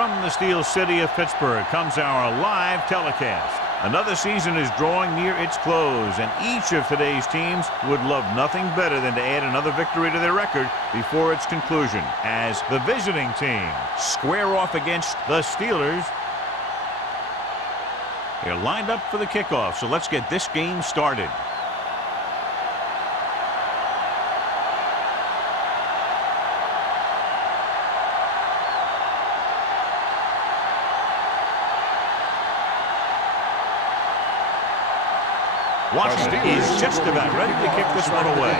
From the Steel City of Pittsburgh comes our live telecast. Another season is drawing near its close, and each of today's teams would love nothing better than to add another victory to their record before its conclusion, as the visiting team square off against the Steelers. They're lined up for the kickoff, so let's get this game started. Washington is just about ready to kick this one away.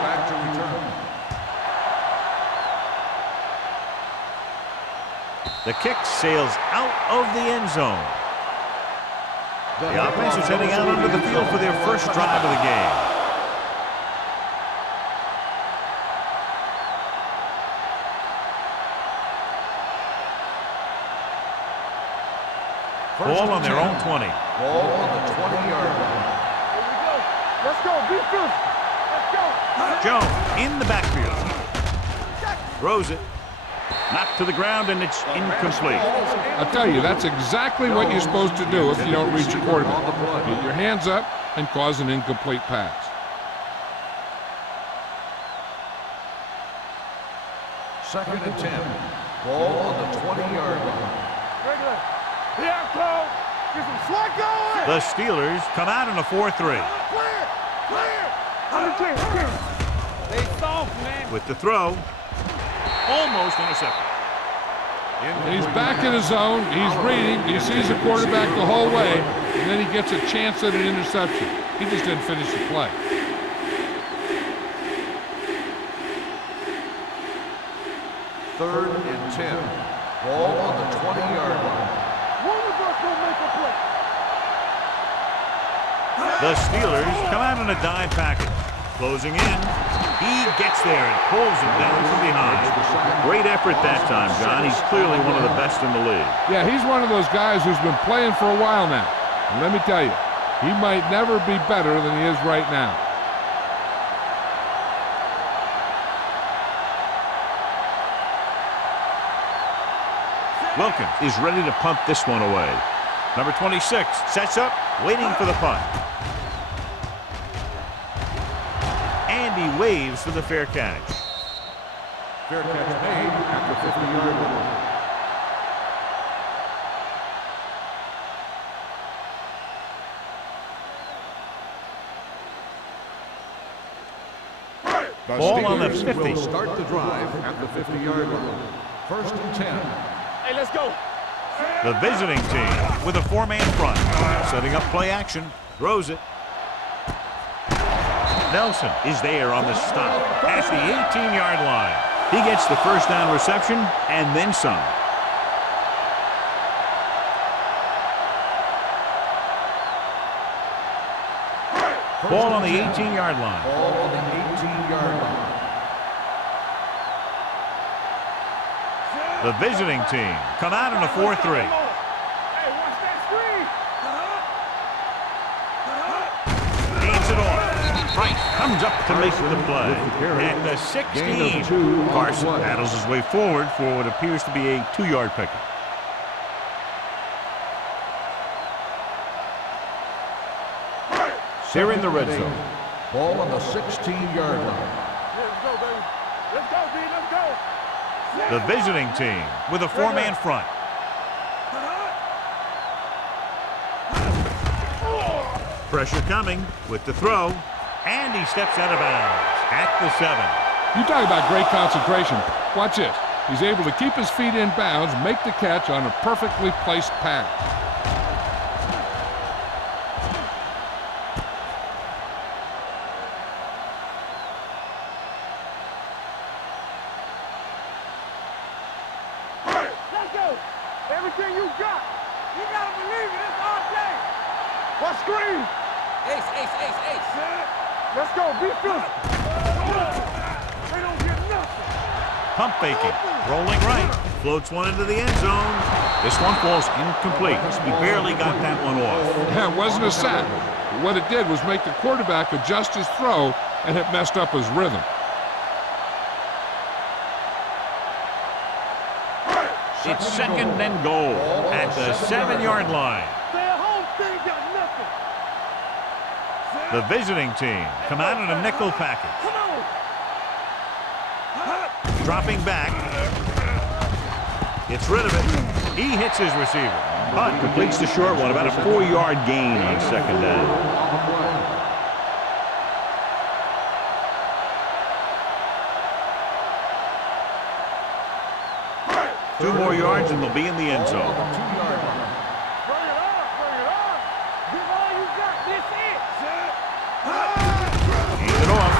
Back to return. The kick sails out of the end zone. The offense is heading out onto the field for their first drive of the game. Ball on their own 20. Ball on the 20-yard line. Here we go. Let's go. Be physical. Let's go. Jones in the backfield. Throws it. Knocked to the ground, and it's incomplete. I'll tell you, that's exactly what you're supposed to do if you don't reach your quarterback. Get your hands up and cause an incomplete pass. Second and 10. Ball on the 20-yard line. Regular. Here, Cole. Get some sweat going. The Steelers come out in a 4-3. Clear. Clear. Clear. They soft, man. With the throw. Almost intercepted. He's back in his zone. He's reading. He sees the quarterback the whole way, and then he gets a chance at an interception. He just didn't finish the play. Third and 10. Ball on the 20-yard line. One of us will make a play. The Steelers come out in a dime package. Closing in. He gets there and pulls him down from behind. Great effort that time, John. He's clearly one of the best in the league. Yeah, he's one of those guys who's been playing for a while now. And let me tell you, he might never be better than he is right now. Wilkins is ready to punt this one away. Number 26 sets up, waiting for the punt. And he waves for the fair catch. Fair catch made at the 50-yard line. Ball on the 50. Will start the drive at the 50-yard line. First and 10. Hey, let's go. The visiting team with a four-man front. Setting up play action. Throws it. Nelson is there on the stop at the 18-yard line. He gets the first down reception and then some. Ball on the 18-yard line. Ball on the 18-yard line. The visiting team come out in a 4-3. Hey, watch that screen. Hands it off. Price comes up to make the play. At the 16, Carson battles his way forward for what appears to be a 2-yard pickup. They're in the red zone. Ball on the 16-yard line. Let's go, baby. Let's go, B. Let's go. The visiting team with a four-man front. Pressure coming with the throw, and he steps out of bounds at the 7. You talk about great concentration. Watch this. He's able to keep his feet in bounds, make the catch on a perfectly placed pass. Let's go. Everything you got. You got to believe it. It's all day. What screen? Ace, ace, ace, ace. Let's go. Be physical. They don't get nothing. Pump faking, rolling right, floats one into the end zone. This one falls incomplete. He barely got that one off. Yeah, it wasn't a sack. But what it did was make the quarterback adjust his throw, and it messed up his rhythm. It's second and goal at the 7-yard line. Stay at home, they got nothing. The visiting team come out in a nickel package. Come on. Dropping back. Gets rid of it. He hits his receiver. Hunt completes the short one, about a 4-yard gain on second down. 2 more yards and they'll be in the end zone. Bring it up, bring it up. Give all you got. This it. Hand it off.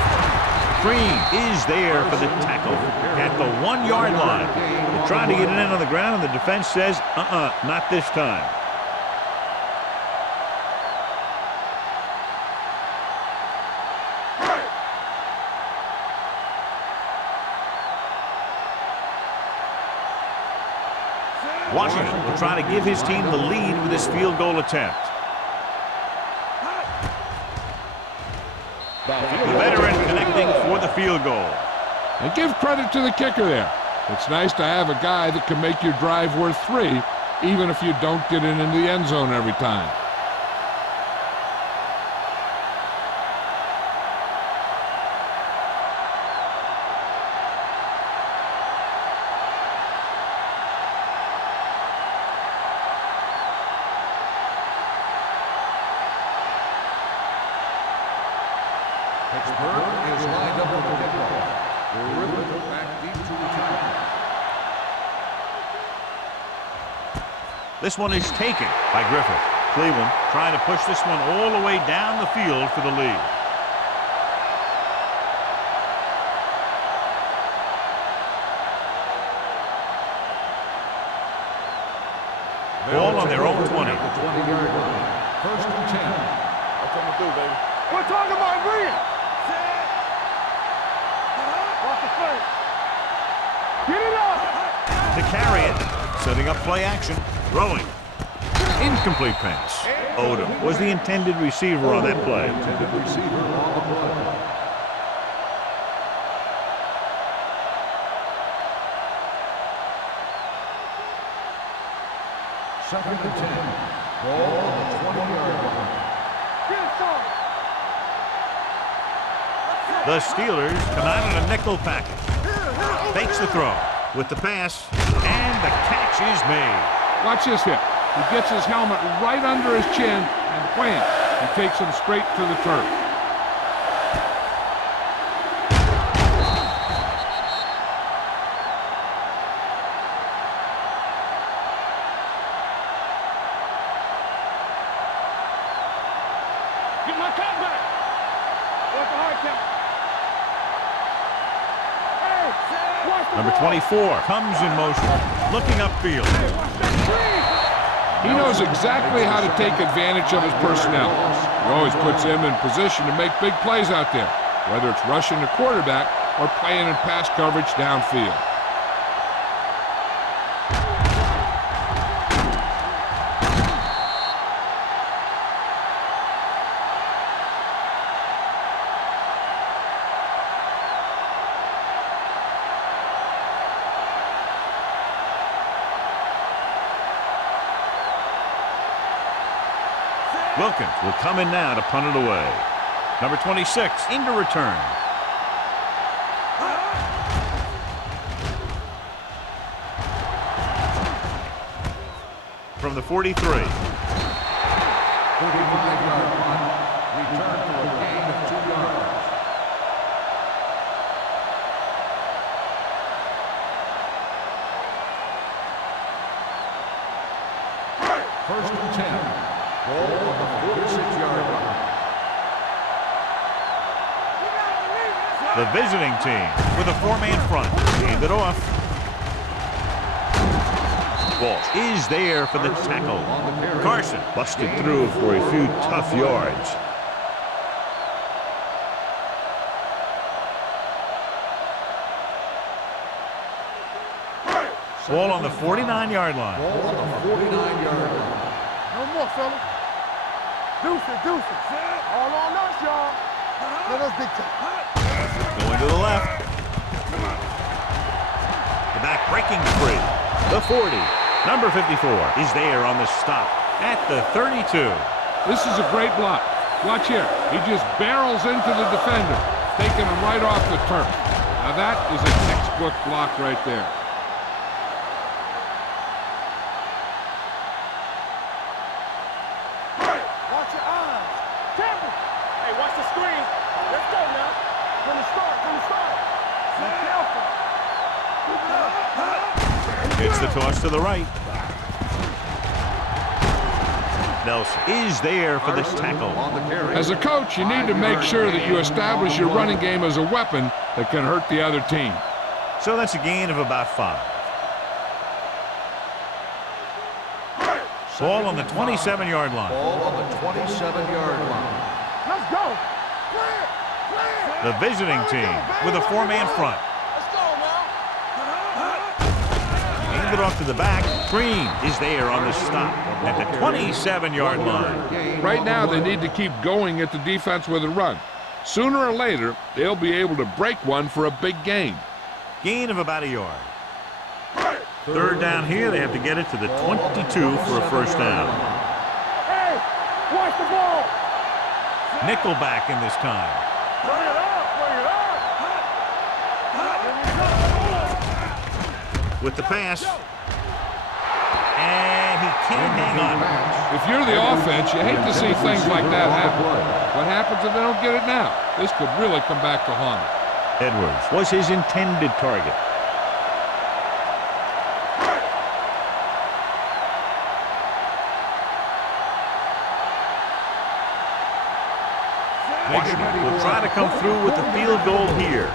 Green is there for the tackle at the 1-yard line. They're trying to get it in on the ground, and the defense says, not this time. Washington will try to give his team the lead with this field goal attempt. The veteran connecting for the field goal. And give credit to the kicker there. It's nice to have a guy that can make your drive worth 3, even if you don't get it in the end zone every time. Pittsburgh is lined up with the kickoff. Griffin back deep to return. This one is taken by Griffith. Cleveland trying to push this one all the way down the field for the lead. Ball on their own 20. 20-yard line. First and 10. That's what I'm do, baby. We're talking about Green. Watch the play. Get it up. To carry it, setting up play action, throwing. Incomplete pass. Odom was the intended receiver on that play. Intended receiver on the play. Second and 10. Ball on the 20-yard line. Get some. The Steelers come out in a nickel package. Fakes the throw with the pass, and the catch is made. Watch this hit. He gets his helmet right under his chin, and wham, he takes him straight to the turf. Get my cut back. What's the hard count? Hey, watch the Number ball. 24 comes in motion, looking upfield. Hey, watch that screen. He knows exactly how to take advantage of his personnel. He always puts him in position to make big plays out there, whether it's rushing the quarterback or playing in pass coverage downfield. Wilkins will come in now to punt it away. Number 26 into return. From the 43. 35-yard punt. Return for a gain of 2 yards. First and 10. Ball on the 46-yard line. The visiting team with a 4-man front. Hand it off. Walsh is there for the tackle. Carson busted through for a few tough yards. Ball on the 49-yard line. Ball on the 49-yard line. No more, fellas. Deuce it. All on us, y'all. Let us dictate. Going to the left. The back breaking free. The 40. Number 54 is there on the stop at the 32. This is a great block. Watch here. He just barrels into the defender, taking him right off the turf. Now that is a textbook block right there. Watch your eyes. Temple. Hey, watch the screen. Let's go now. From the start, from the start. Be careful. It's the toss to the right. Nelson is there for the tackle. On the carry. As a coach, you need to make sure that you establish your running game as a weapon that can hurt the other team. So that's a gain of about 5. Ball on the 27-yard line. Ball on the 27-yard line. Let's go. Clear. Clear. The visiting team with a 4-man front. Let's go now. Hand it off to the back. Green is there on the stop at the 27-yard line. Right now, they need to keep going at the defense with a run. Sooner or later, they'll be able to break one for a big gain. Gain of about a yard. Third down here. They have to get it to the 22 for a first down. Hey, watch the ball. Nickelback in this time. Bring it up. Bring it up. With the pass. And he can't hang on. If you're the offense, you hate to see things like that happen. What happens if they don't get it now? This could really come back to haunt them. Edwards was his intended target. Washington will try to come through with the field goal here.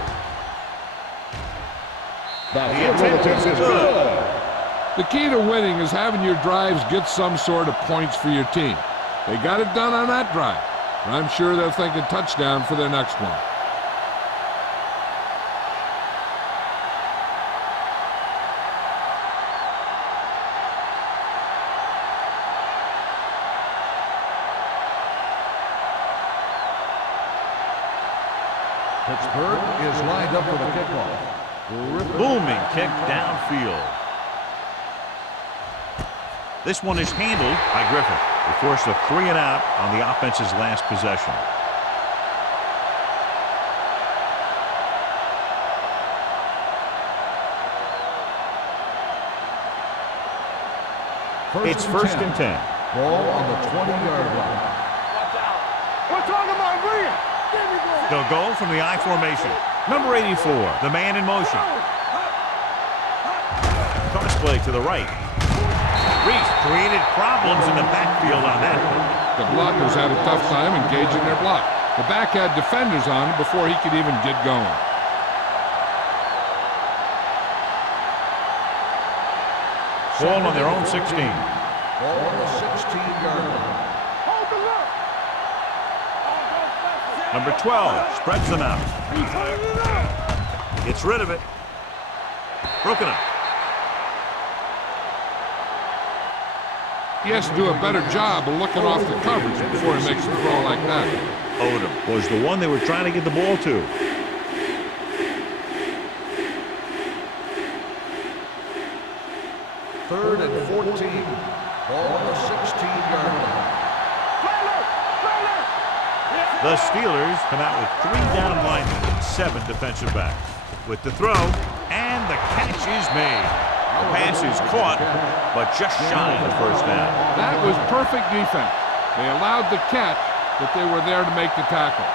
The attempt is good. The key to winning is having your drives get some sort of points for your team. They got it done on that drive, and I'm sure they're thinking touchdown for their next one. Pittsburgh is lined up for the kickoff. Booming kick downfield. This one is handled by Griffin. They forced a 3 and out on the offense's last possession. It's first and 10. Ball on the 20-yard line. Watch out. We're talking about Green. Give me the ball. They'll go from the I formation. Number 84, the man in motion. Toss play to the right. Reese created problems in the backfield on that. The blockers had a tough time engaging their block. The back had defenders on him before he could even get going. Ball on their own 16. Ball on the 16-yard line. Hold the look. Number 12 spreads them out. Turn it up. Gets rid of it. Broken up. He has to do a better job of looking off the coverage before he makes a throw like that. Odom was the one they were trying to get the ball to. Third and 14. Ball on the 16-yard line. The Steelers come out with 3 down linemen and 7 defensive backs. With the throw, and the catch is made. The pass is caught, but just shy of the first down. That was perfect defense. They allowed the catch, but they were there to make the tackle.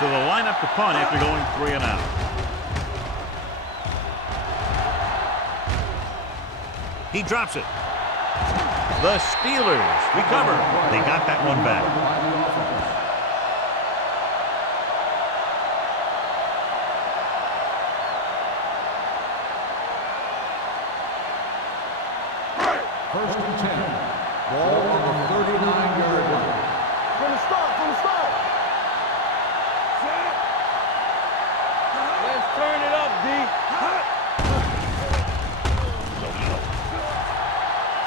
So they'll line up to punt after going 3 and out. He drops it. The Steelers recover. They got that one back. First and 10. Ball on the 39-yard line. From the start, from the start. Let's turn it up, D.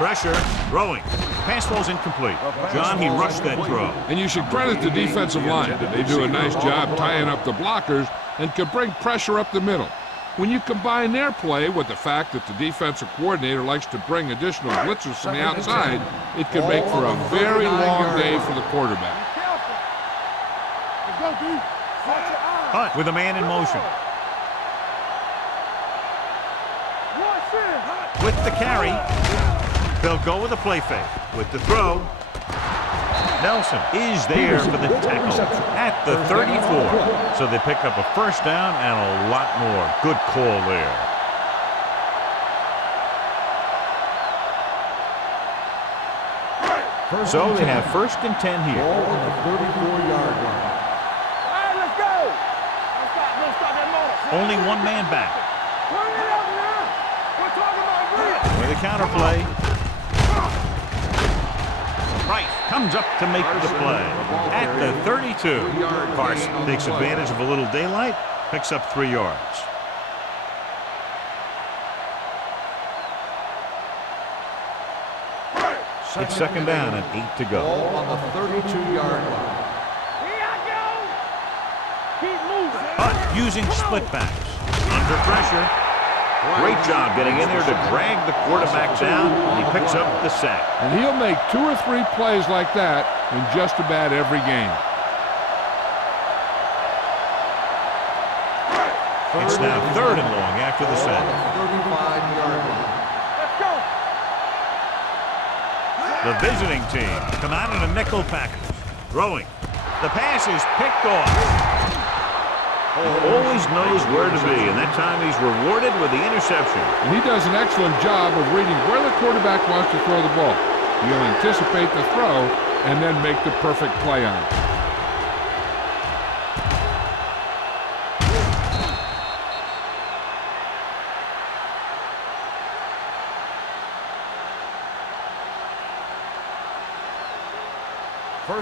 pressure, throwing. Pass falls incomplete. John, he rushed that throw. And you should credit the defensive line. They do a nice job tying up the blockers and can bring pressure up the middle. When you combine their play with the fact that the defensive coordinator likes to bring additional blitzers from the outside, it can make for a very long day for the quarterback. Hunt with a man in motion. With the carry, they'll go with a play fake. With the throw, Nelson is there for the tackle at the 34. So they pick up a first down and a lot more. Good call there. So they have first and 10 here. Ball on the 34-yard line. All right, let's go. Don't stop that motor. Only one man back. Turn it up now. We're talking about real. With a counter play. Price comes up to make the play at the 32. Carson takes advantage of a little daylight, picks up 3 yards. It's second down and 8 to go. Ball on the 32-yard line. Here I go. Keep moving. Hunt using split backs. Under pressure. Great job getting in there to drag the quarterback down, and he picks up the sack. And he'll make 2 or 3 plays like that in just about every game. It's now third and long after the sack. 35-yard line. Let's go. The visiting team come out in a nickel package. Throwing. The pass is picked off. He always knows where to be, and that time he's rewarded with the interception. And he does an excellent job of reading where the quarterback wants to throw the ball. He'll anticipate the throw and then make the perfect play on it.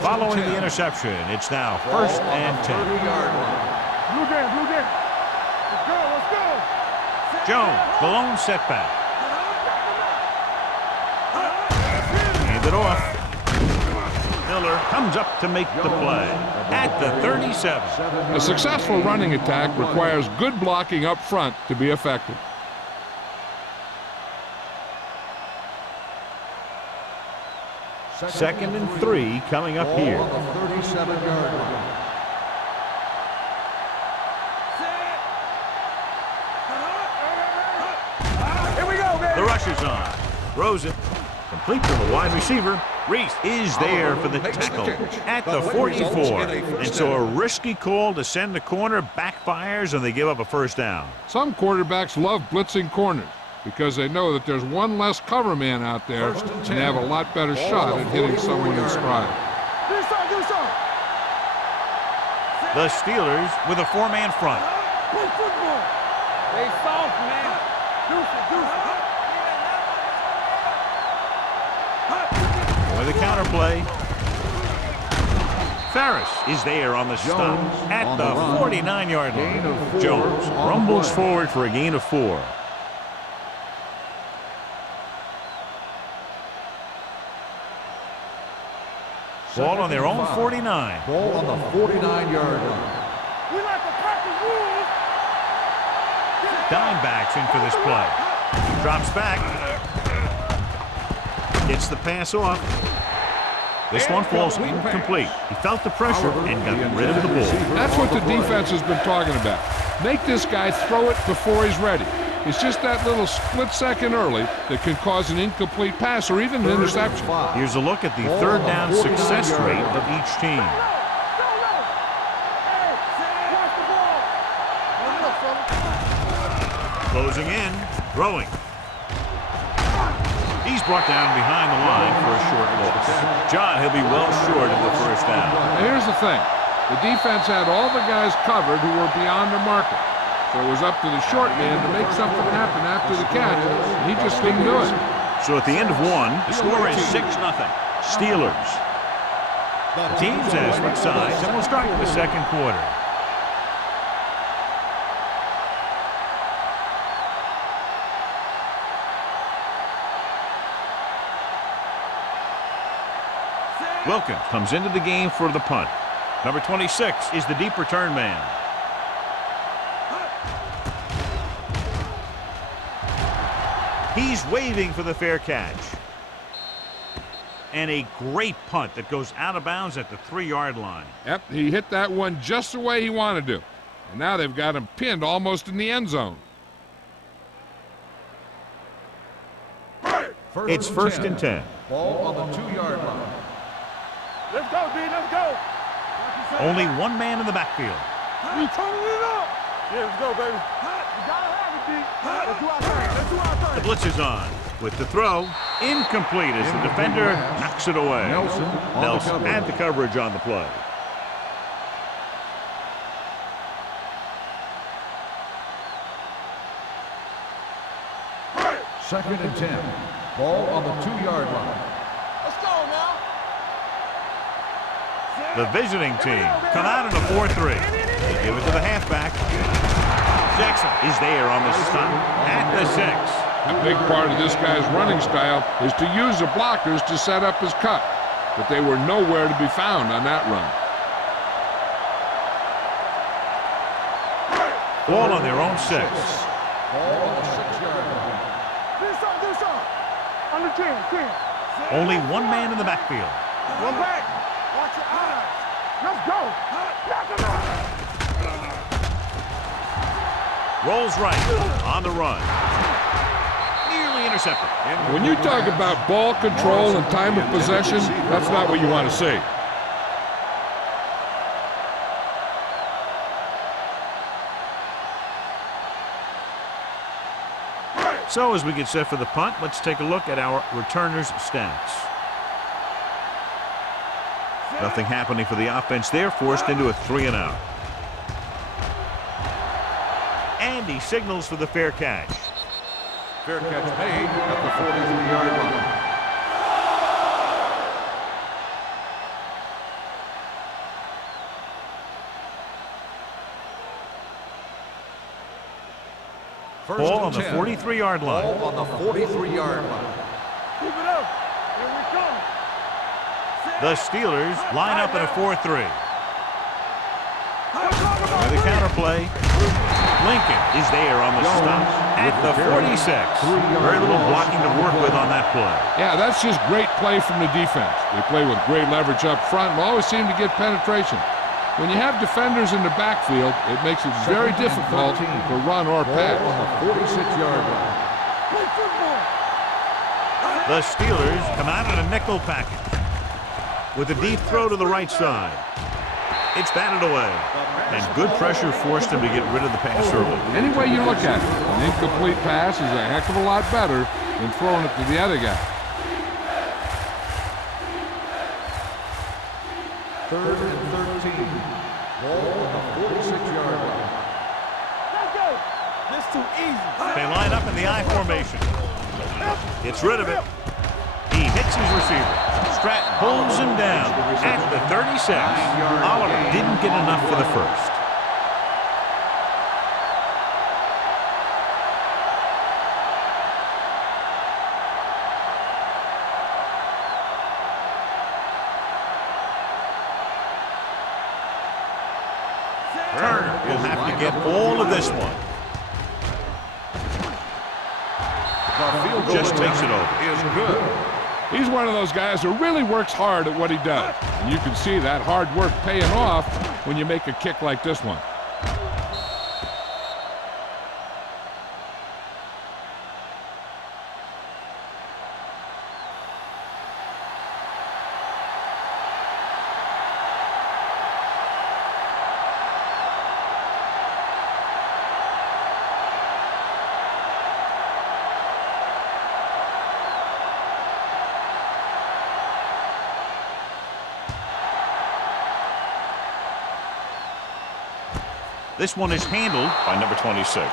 Following the interception, it's now first and 10. 30-yard line. Blue game, blue game. Let's go, let's go. Jones, the lone setback. Hand it off. Miller comes up to make the play at the 37. A successful running attack requires good blocking up front to be effective. Second and 3 coming up here. Ball on the 37-yard line. Here we go, baby. The rush is on. Throws it. Complete to the wide receiver. Reese is there for the tackle at the 44. And so a risky call to send the corner backfires, and they give up a first down. Some quarterbacks love blitzing corners because they know that there's one less cover man out there and they have a lot better shot at hitting someone in stride. Do something. The Steelers with a 4-man front. Play football. They soft, man. Do it. With a counter play. Ferris is there on the stop at the 49-yard line. Jones rumbles forward for a gain of 4. Ball on their own 49. Ball on the 49-yard line. We like to practice rules. Dimebacks in for this play. Drops back. Gets the pass off. This one falls incomplete. He felt the pressure and got rid of the ball. That's what the defense has been talking about. Make this guy throw it before he's ready. It's just that little split second early that can cause an incomplete pass or even an interception. Here's a look at the third down success rate of each team. Closing in, throwing. He's brought down behind the line for a short loss. John, he'll be well short of the first down. Now here's the thing. The defense had all the guys covered who were beyond the marker. So it was up to the short man to make something happen after the catch, and he just didn't do it. So at the end of one, the score is 6-0. Steelers. The teams have switched sides, and we'll start the second quarter. Wilkins comes into the game for the punt. Number 26 is the deep return man. He's waving for the fair catch. And a great punt that goes out of bounds at the 3-yard line. Yep, he hit that one just the way he wanted to. And now they've got him pinned almost in the end zone. It's first and 10. Ball on the 2-yard line. Let's go, D. Let's go. Only one man in the backfield. We turning it up. Yeah, let's go, baby. You gotta have it, D. Let's do our thing. Let's do our thing. The blitz is on. With the throw, incomplete as the defender knocks it away. Nelson had the coverage on the play. Second and 10. Ball on the 2-yard line. Let's go now. The visiting team come out in a 4-3. They give it to the halfback. Jackson is there on the stop at the 6. A big part of this guy's running style is to use the blockers to set up his cut. But they were nowhere to be found on that run. Ball on their own 6. Ball on the 6-yard line. This up. Under 10. Only one man in the backfield. One back. Watch your eyes. Let's go. Knock him out. Rolls right on the run. Nearly intercepted. When you talk about ball control and time of possession, that's not what you want to see. So as we get set for the punt, let's take a look at our returners' stats. Nothing happening for the offense there, forced into a 3-and-out. And he signals for the fair catch. Fair catch made at the 43-yard line. Ball on the 43-yard line. Ball on the 43-yard line. Keep it up. Here we come. The Steelers line up in a 4-3. With the counterplay, Lincoln is there on the stop at the 46. Very little blocking to work with on that play. Yeah, that's just great play from the defense. They play with great leverage up front and always seem to get penetration. When you have defenders in the backfield, it makes it very difficult to run or pass. Ball on the 46-yard line. Play football. The Steelers come out in a nickel package with a deep throw to the right side. It's batted away, and good pressure forced him to get rid of the pass early. Any way you look at it, an incomplete pass is a heck of a lot better than throwing it to the other guy. Third and 13. Ball on the 46-yard line. Let's go. This too easy. They line up in the I formation. Gets rid of it. He hits his receiver. Stratton pulls him down at the 36. Oliver didn't get enough for the first. Turner will have to get all of this one. Just takes it over. Is good. He's one of those guys who really works hard at what he does. And you can see that hard work paying off when you make a kick like this one. This one is handled by number 26.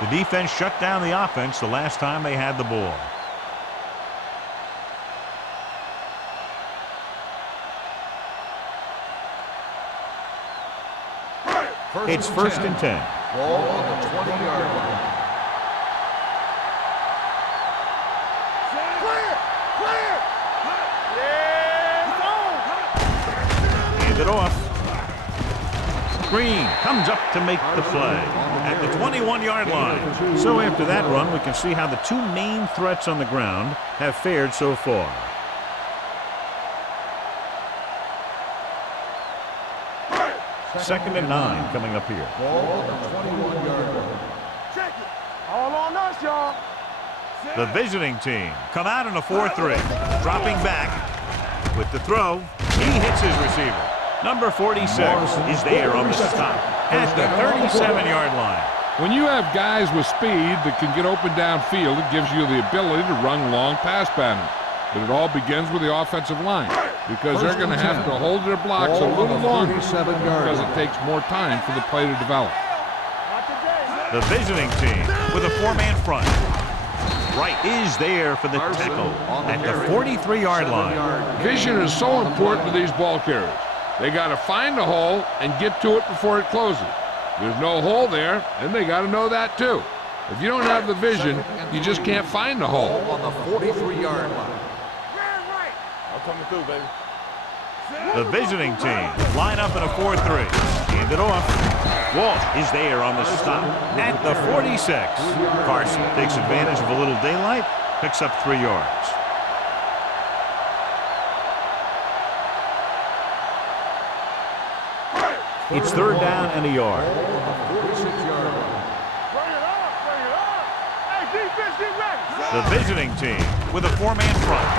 The defense shut down the offense the last time they had the ball. It's first and 10. Ball on the 20-yard line. Clear. Yeah. Zone. Hand it off. Green comes up to make the play at the 21-yard line. So after that run, we can see how the two main threats on the ground have fared so far. Second and 9 coming up here. Ball on the 21-yard line. Check it. All on us, y'all. The visiting team come out in a 4-3. Dropping back with the throw. He hits his receiver. Number 46 is there on the stop at the 37-yard line. When you have guys with speed that can get open downfield, it gives you the ability to run long pass patterns. But it all begins with the offensive line, because they're going to have to hold their blocks a little longer because it takes more time for the play to develop. The visiting team with a 4-man front. Right is there for the tackle at the 43-yard line. Vision is so important to these ball carriers. They got to find the hole and get to it before it closes. There's no hole there, and they got to know that too. If you don't have the vision, you just can't find the hole. On the 43-yard line. I'm coming through, baby. The visiting team line up in a 4-3. Hand it off. Walsh is there on the stop at the 46. Carson takes advantage of a little daylight, picks up 3 yards. It's third down and a yard. 46-yard line. Bring it up, bring it up. Hey, defense, get ready. The visiting team with a 4-man front.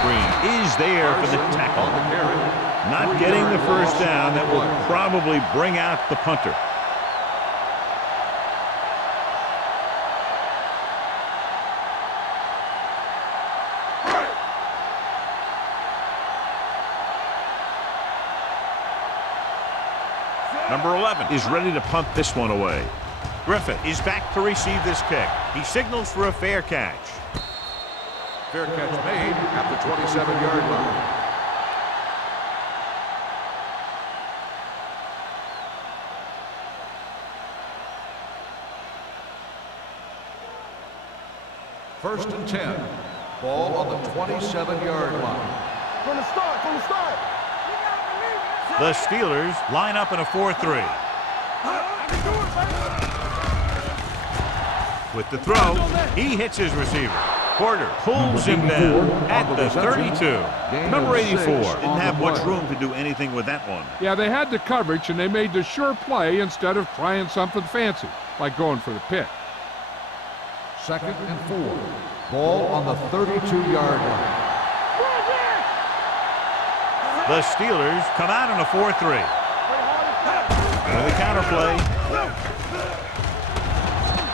Green is there for the tackle. On the carry. Not getting the first down. That will probably bring out the punter. Number 11 is ready to punt this one away. Griffith is back to receive this kick. He signals for a fair catch. Fair catch made at the 27-yard line. First and 10. Ball on the 27-yard line. From the start, from the start. The Steelers line up in a 4-3. With the throw, he hits his receiver. Porter pulls him down at the 32. Number 84 didn't have much room to do anything with that one. Yeah, they had the coverage, and they made the sure play instead of trying something fancy, like going for the pick. Second and 4. Ball on the 32-yard line. The Steelers come out in a 4-3. And the counter play.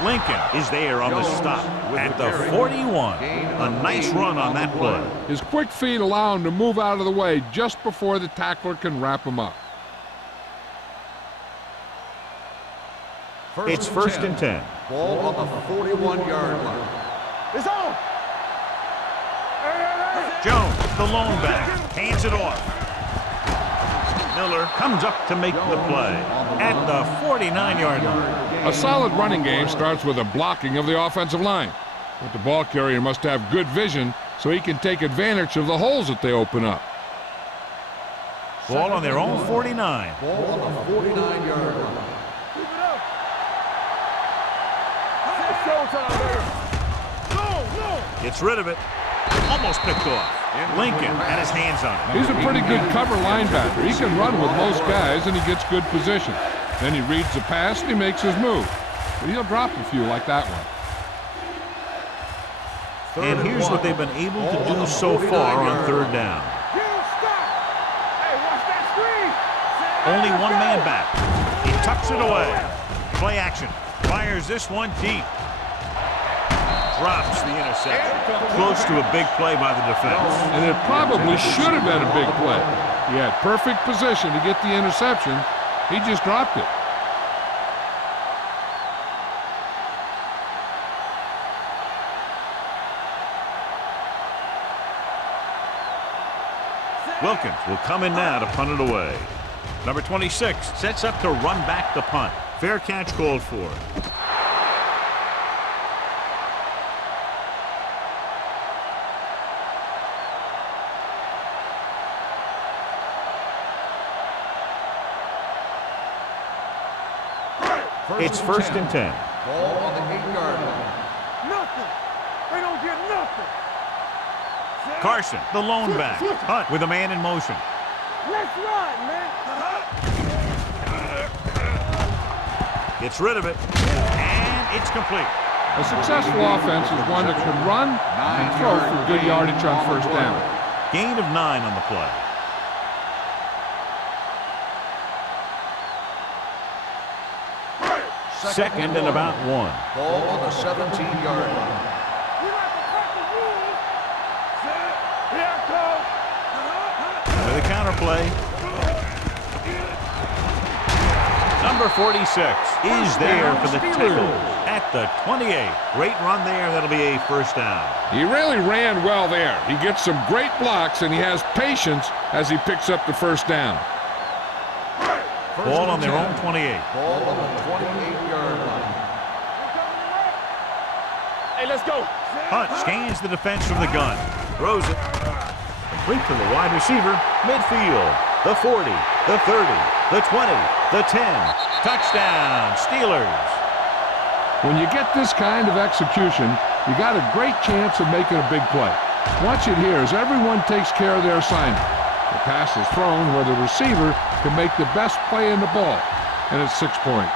Lincoln is there on the stop at the 41. A nice run on that play. His quick feet allow him to move out of the way just before the tackler can wrap him up. It's first and 10. Ball on the 41-yard line. It's on. Jones, the lone back, hands it off. Miller comes up to make the play at the 49-yard line. A solid running game starts with a blocking of the offensive line. But the ball carrier must have good vision so he can take advantage of the holes that they open up. Ball on their own 49. Ball on the 49-yard line. Keep it up. It's showtime, baby. Go. Gets rid of it. Almost picked off. Lincoln had his hands on it. He's a pretty good cover linebacker. He can run with most guys, and he gets good position. Then he reads the pass, and he makes his move. But he'll drop a few like that one. And here's what they've been able to do so far on third down. You stop. Hey, watch that screen. Only one man back. He tucks it away. Play action. Fires this one deep. Drops the interception. Close to a big play by the defense. And it probably should have been a big play. He had perfect position to get the interception. He just dropped it. Wilkins will come in now to punt it away. Number 26 sets up to run back the punt. Fair catch called for. It's first and 10. Ball on the 8-yard line. Nothing. They don't get nothing. Carson, the lone back. Hunt with a man in motion. Let's run, man. Gets rid of it, and it's complete. A successful offense is one that can run and throw for good yardage on first down. Gain of 9 on the play. Second and about 1. Ball on the 17-yard line. You got to cut the rules. Here I come. With a counter play. Number 46 is there for the tackle at the 28. Great run there. That'll be a first down. He really ran well there. He gets some great blocks, and he has patience as he picks up the first down. Ball on their own 28. Ball on the 28-yard line. Hey, let's go. Hunt scans the defense from the gun. Throws it. Complete to the wide receiver. Midfield. The 40. The 30. The 20. The 10. Touchdown. Steelers. When you get this kind of execution, you got a great chance of making a big play. Watch it here as everyone takes care of their assignment. The pass is thrown where the receiver can make the best play in the ball, and it's 6 points.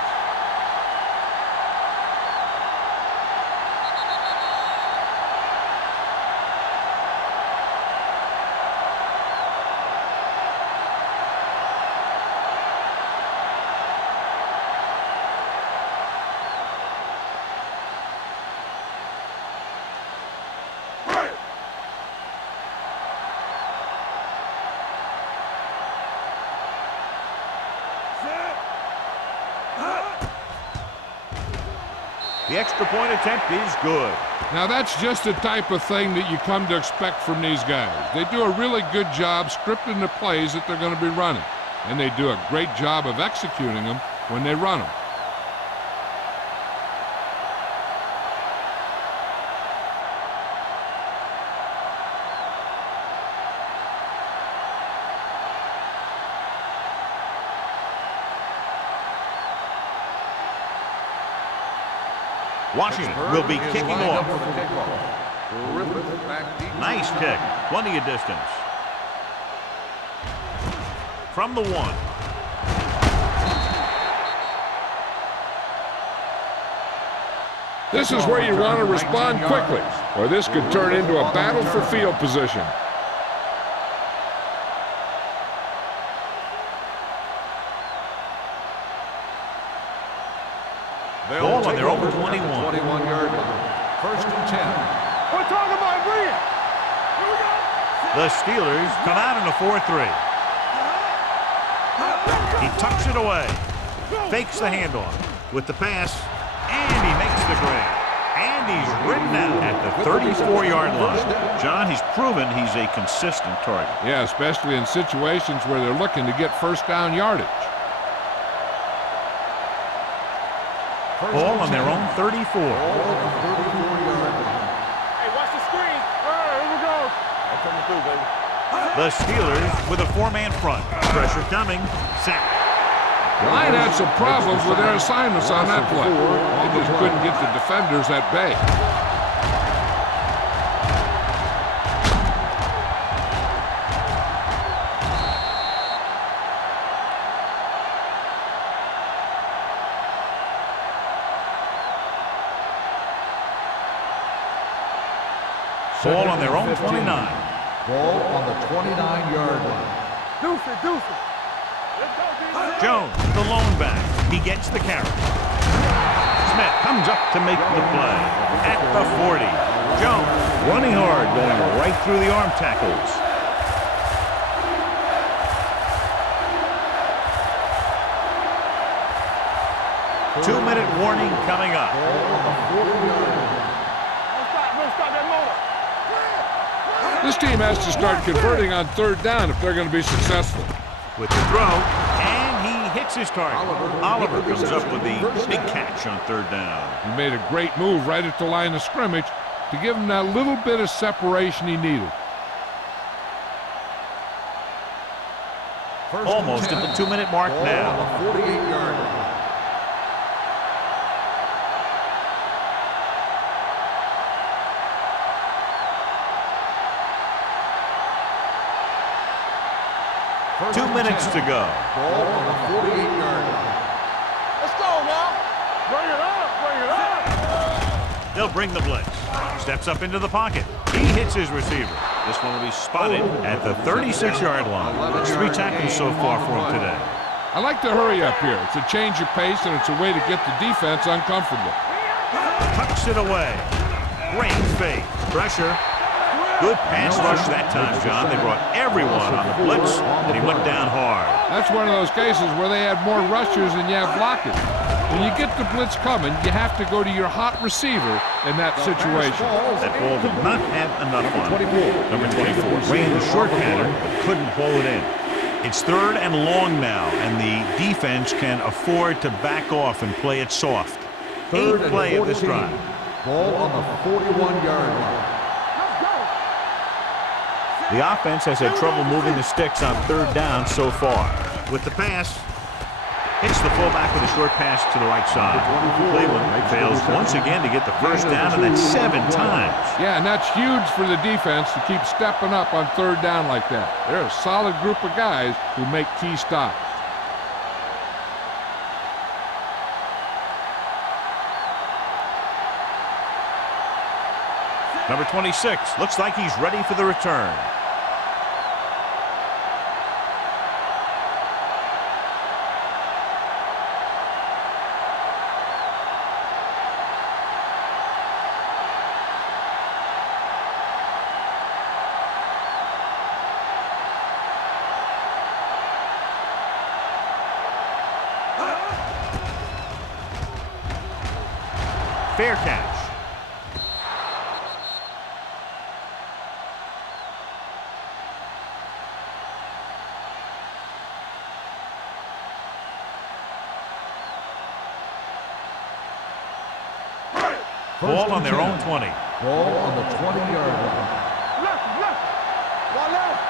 The extra point attempt is good. Now that's just the type of thing that you come to expect from these guys. They do a really good job scripting the plays that they're going to be running, and they do a great job of executing them when they run them. Washington will be Is kicking lined up off. for the kickoff. Terrific back deep. Nice kick. Plenty of distance. From the 1. This is where you want to respond quickly, or this could turn into a battle for field position. Ball on their own 21. 21-yard line. First and 10. We're talking about Bria. Here we go. The Steelers come out in a 4-3. He tucks it away. Fakes the handoff with the pass, and he makes the grab. And he's ridden out at the 34-yard line. John, he's proven he's a consistent target. Yeah, especially in situations where they're looking to get first down yardage. Ball on their own 34. Ball on the 34-yard line. Hey, watch the screen. All right, here we go. I'm coming through, baby. The Steelers with a 4-man front. Pressure coming. Sack. The line had some problems with their assignments on that play. They just couldn't get the defenders at bay. Ball on their own 29. Ball on the 29-yard line. Deuce it, deuce it. Let's go, D. Jones, the lone back. He gets the carry. Smith comes up to make the play at the 40. Jones running hard, going right through the arm tackles. Two-minute warning coming up. Don't stop that motor. This team has to start converting on third down if they're going to be successful. With the throw, and he hits his target. Oliver comes up with the big catch on third down. He made a great move right at the line of scrimmage to give him that little bit of separation he needed. Almost at the 2-minute mark now. 48-yard line. First 2 and minutes 10. to go. Ball on the 48-yard line. Let's go now. Bring it up. Bring it up. They'll bring the blitz. Steps up into the pocket. He hits his receiver. This one will be spotted at the 36-yard line. It's 3 tackles so far for him today. I like to hurry up here. It's a change of pace, and it's a way to get the defense uncomfortable. Tucks it away. Great fake. Pressure. Good pass rush that time, John. They brought everyone on the blitz, and he went down hard. That's one of those cases where they had more rushers than you have blockers. When you get the blitz coming, you have to go to your hot receiver in that situation. That ball did not have enough on it. Number 24 ran the short pattern, but couldn't haul it in. It's 3rd and long now, and the defense can afford to back off and play it soft. 8th play of this drive. Ball on the 41-yard line. The offense has had trouble moving the sticks on 3rd down so far. With the pass, hits the fullback with a short pass to the right side. Cleveland fails once again to get the first down, and that's 7 times. Yeah, and that's huge for the defense to keep stepping up on 3rd down like that. They're a solid group of guys who make key stops. Number 26 looks like he's ready for the return. Fair catch. Ball on their own 20. Ball on the 20-yard line. Left. One left.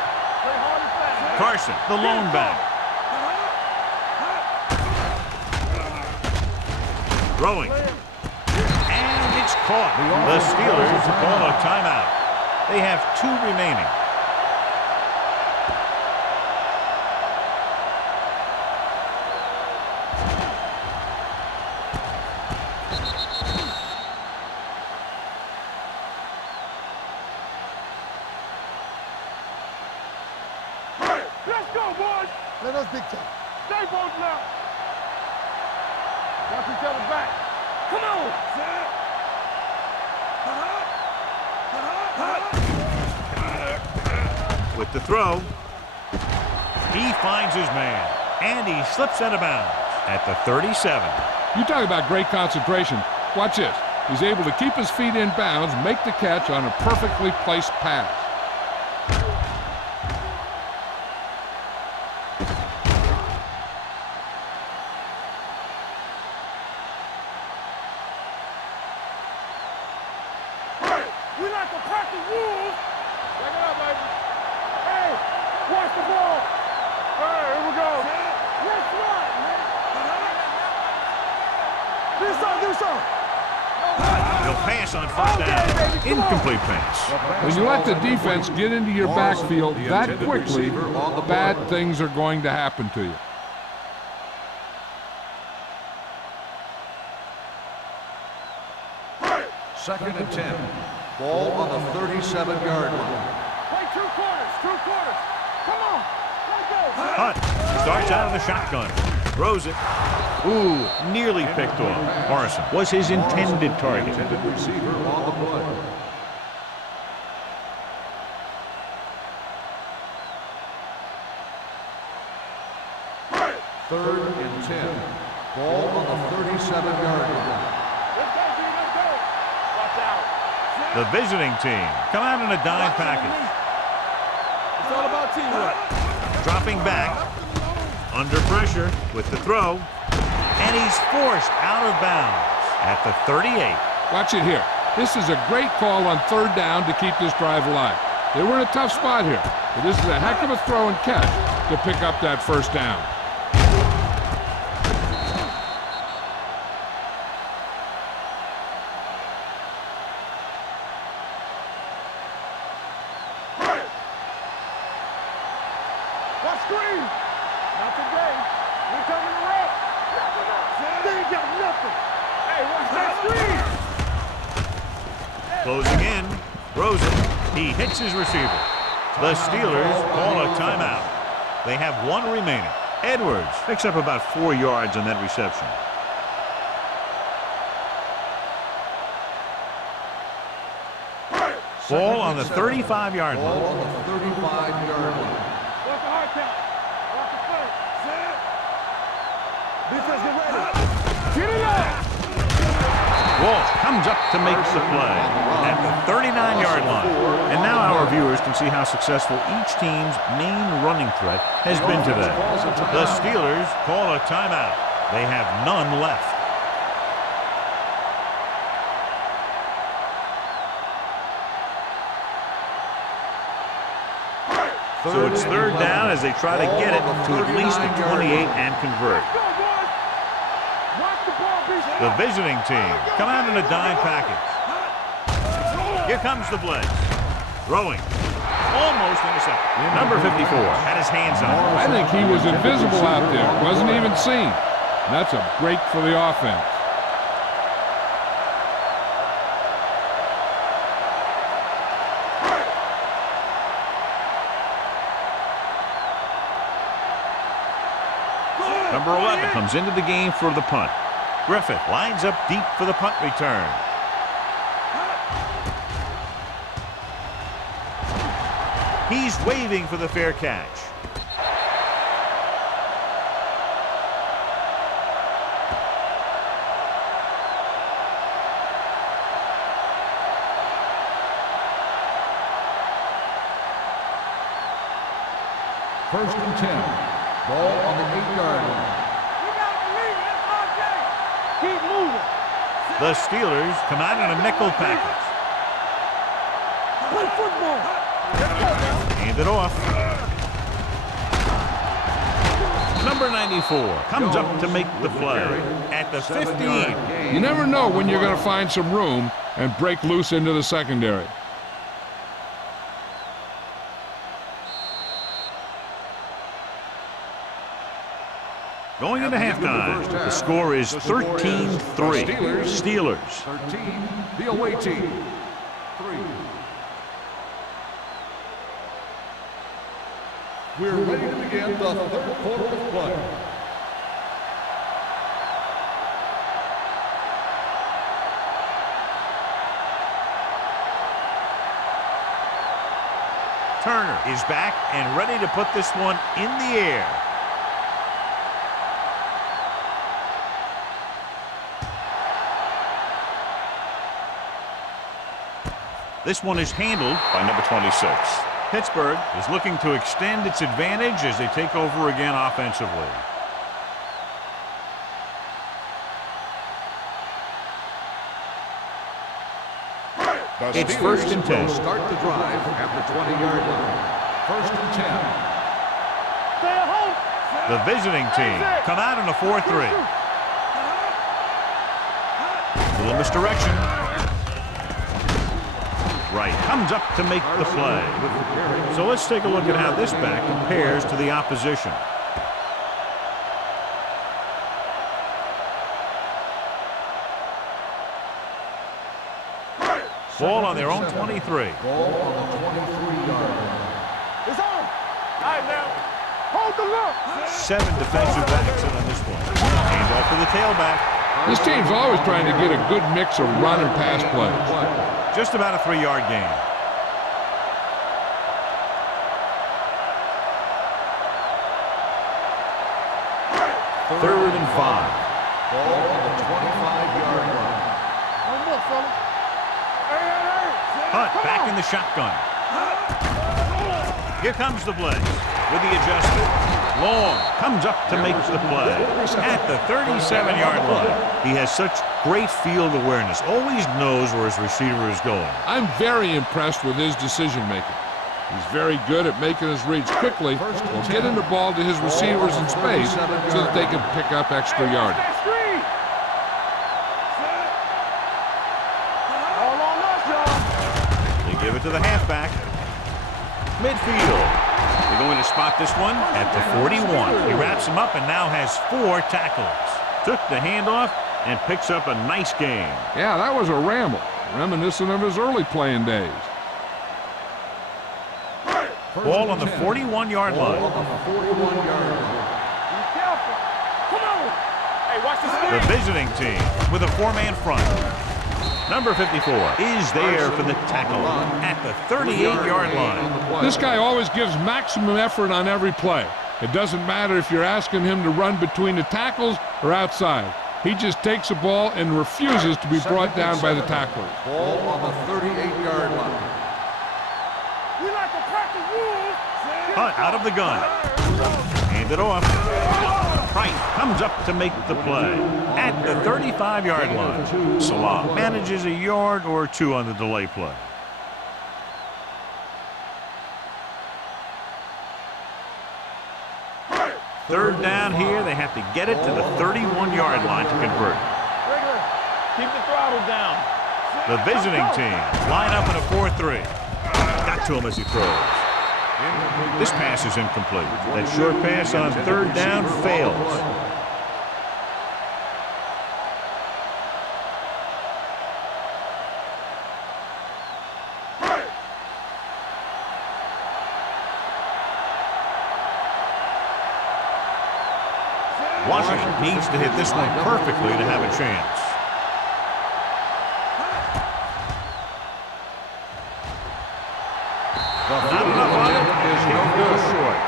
Play hard and fast. Carson, the lone back. Throwing. And it's caught. The Steelers call a timeout. They have 2 remaining. Let's go, boys. Let us big time. Stay both now. Watch each other back. Come on. With the throw, he finds his man, and he slips out of bounds at the 37. You talk about great concentration. Watch this. He's able to keep his feet in bounds, make the catch on a perfectly placed pass. We like to practice rules. Check it out, baby. Hey, watch the ball. Hey, here we go. Let's run, man. Do something. He'll pass on 1st down. Incomplete pass. When you let the defense get into your backfield that quickly, bad things are going to happen to you. Second and 10. Ball on the 37-yard line. Play 2 quarters. Come on. Let's go. Hunt starts out of the shotgun. Throws it. Ooh, nearly picked off. Morrison was his intended target. Intended receiver on the play. Third and 10. Ball on the 37-yard line. Let's go, D. Let's go. Watch out. The visiting team come out in a dime package. It's all about teamwork. Dropping back. Under pressure with the throw. And he's forced out of bounds at the 38. Watch it here. This is a great call on 3rd down to keep this drive alive. They were in a tough spot here, but this is a heck of a throw and catch to pick up that 1st down. Watch screen. Not today. We're coming to rep. They ain't got nothing. Hey, watch that screen. Closing in. Rosen. He hits his receiver. The Steelers call a timeout. They have one remaining. Edwards picks up about 4 yards on that reception. Ball on the 35-yard line. Ball on the 35-yard line. Watch the hard count. Watch the play. Defense, get ready. Get it up. Walt comes up to make the play at the 39-yard line. And now our viewers can see how successful each team's main running threat has been today. The Steelers call a timeout. They have none left. So it's third down as they try to get it to at least the 28 and convert. The visiting team come out in a dime package. Here comes the blitz. Throwing. Almost intercepted. Number 54 had his hands on it. I think he was invisible out there. Wasn't even seen. That's a break for the offense. Number 11 comes into the game for the punt. Griffith lines up deep for the punt return. He's waving for the fair catch. First and 10. Ball on the 8-yard line. You gotta believe it. That's RJ. Keep moving. The Steelers come out in a nickel package. Play football. Let's go now. Hand it off. Number 94 comes up to make the play at the 15. You never know when you're going to find some room and break loose into the secondary. Going into halftime, the score is 13-3. Steelers. 13, the away team. 3. We're ready to begin the third quarter of play. Turner is back and ready to put this one in the air. This one is handled by number 26. Pittsburgh is looking to extend its advantage as they take over again offensively. It's first and 10. Start the drive at the 20-yard line. First and 10. Stay at home. The visiting team come out in a 4-3. Little misdirection. Right, comes up to make the play. So let's take a look at how this back compares to the opposition. Ball on their own 23. Ball on the 23-yard line. It's on. All right, now. Hold the look. 7 defensive backs in on this one. Hand off to the tailback. This team's always trying to get a good mix of run and pass plays. Just about a 3-yard gain. Third and 5. Ball on the 25-yard line. One more, fella. Hey. Hunt back in the shotgun. Here comes the blitz with the adjustment. Long comes up to make the play at the 37-yard line. He has such great field awareness, always knows where his receiver is going. I'm very impressed with his decision-making. He's very good at making his reads quickly or getting the ball to his receivers in space so that they can pick up extra yardage. That screen. All on us, y'all. They give it to the halfback. Midfield. They're going to spot this one at the 41. He wraps him up and now has 4 tackles. Took the handoff and picks up a nice gain. Yeah, that was a ramble, reminiscent of his early playing days. Ball on the 41-yard line. Be careful. Come on. Hey, watch the screen. The visiting team with a 4-man front. Number 54 is there for the tackle at the 38-yard line. This guy always gives maximum effort on every play. It doesn't matter if you're asking him to run between the tackles or outside. He just takes the ball and refuses to be brought down by the tacklers. Ball on the 38-yard line. We like to crack the rules. Hunt out of the gun. Hand it off. Price comes up to make the play at the 35-yard line. Salah manages a yard or 2 on the delay play. Third down here. They have to get it to the 31-yard line to convert. Regular. Keep the throttle down. The visiting team line up in a 4-3. Got to him as he throws. This pass is incomplete. That short pass on third down fails. Washington needs to hit this one perfectly to have a chance. Not enough on it. Can't go short.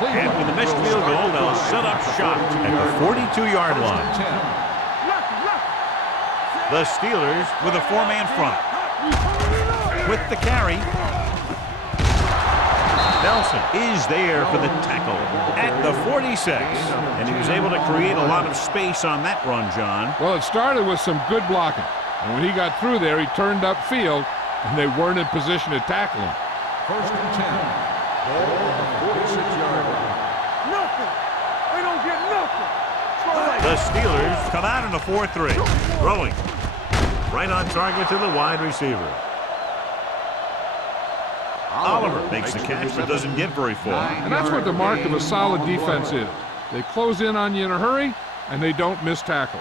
After the missed field goal, they'll set up shop at the 42-yard line. The Steelers with a 4-man front. With the carry. Nelson is there for the tackle at the 46. And he was able to create a lot of space on that run, John. Well, it started with some good blocking. And when he got through there, he turned upfield, and they weren't in position to tackle him. First and 10. Ball on the 46-yard line. Nothing. They don't get nothing. The Steelers come out in a 4-3. Throwing. Right on target to the wide receiver. Oliver makes the catch but doesn't get very far. And that's what the mark of a solid defense is. They close in on you in a hurry, and they don't miss tackle.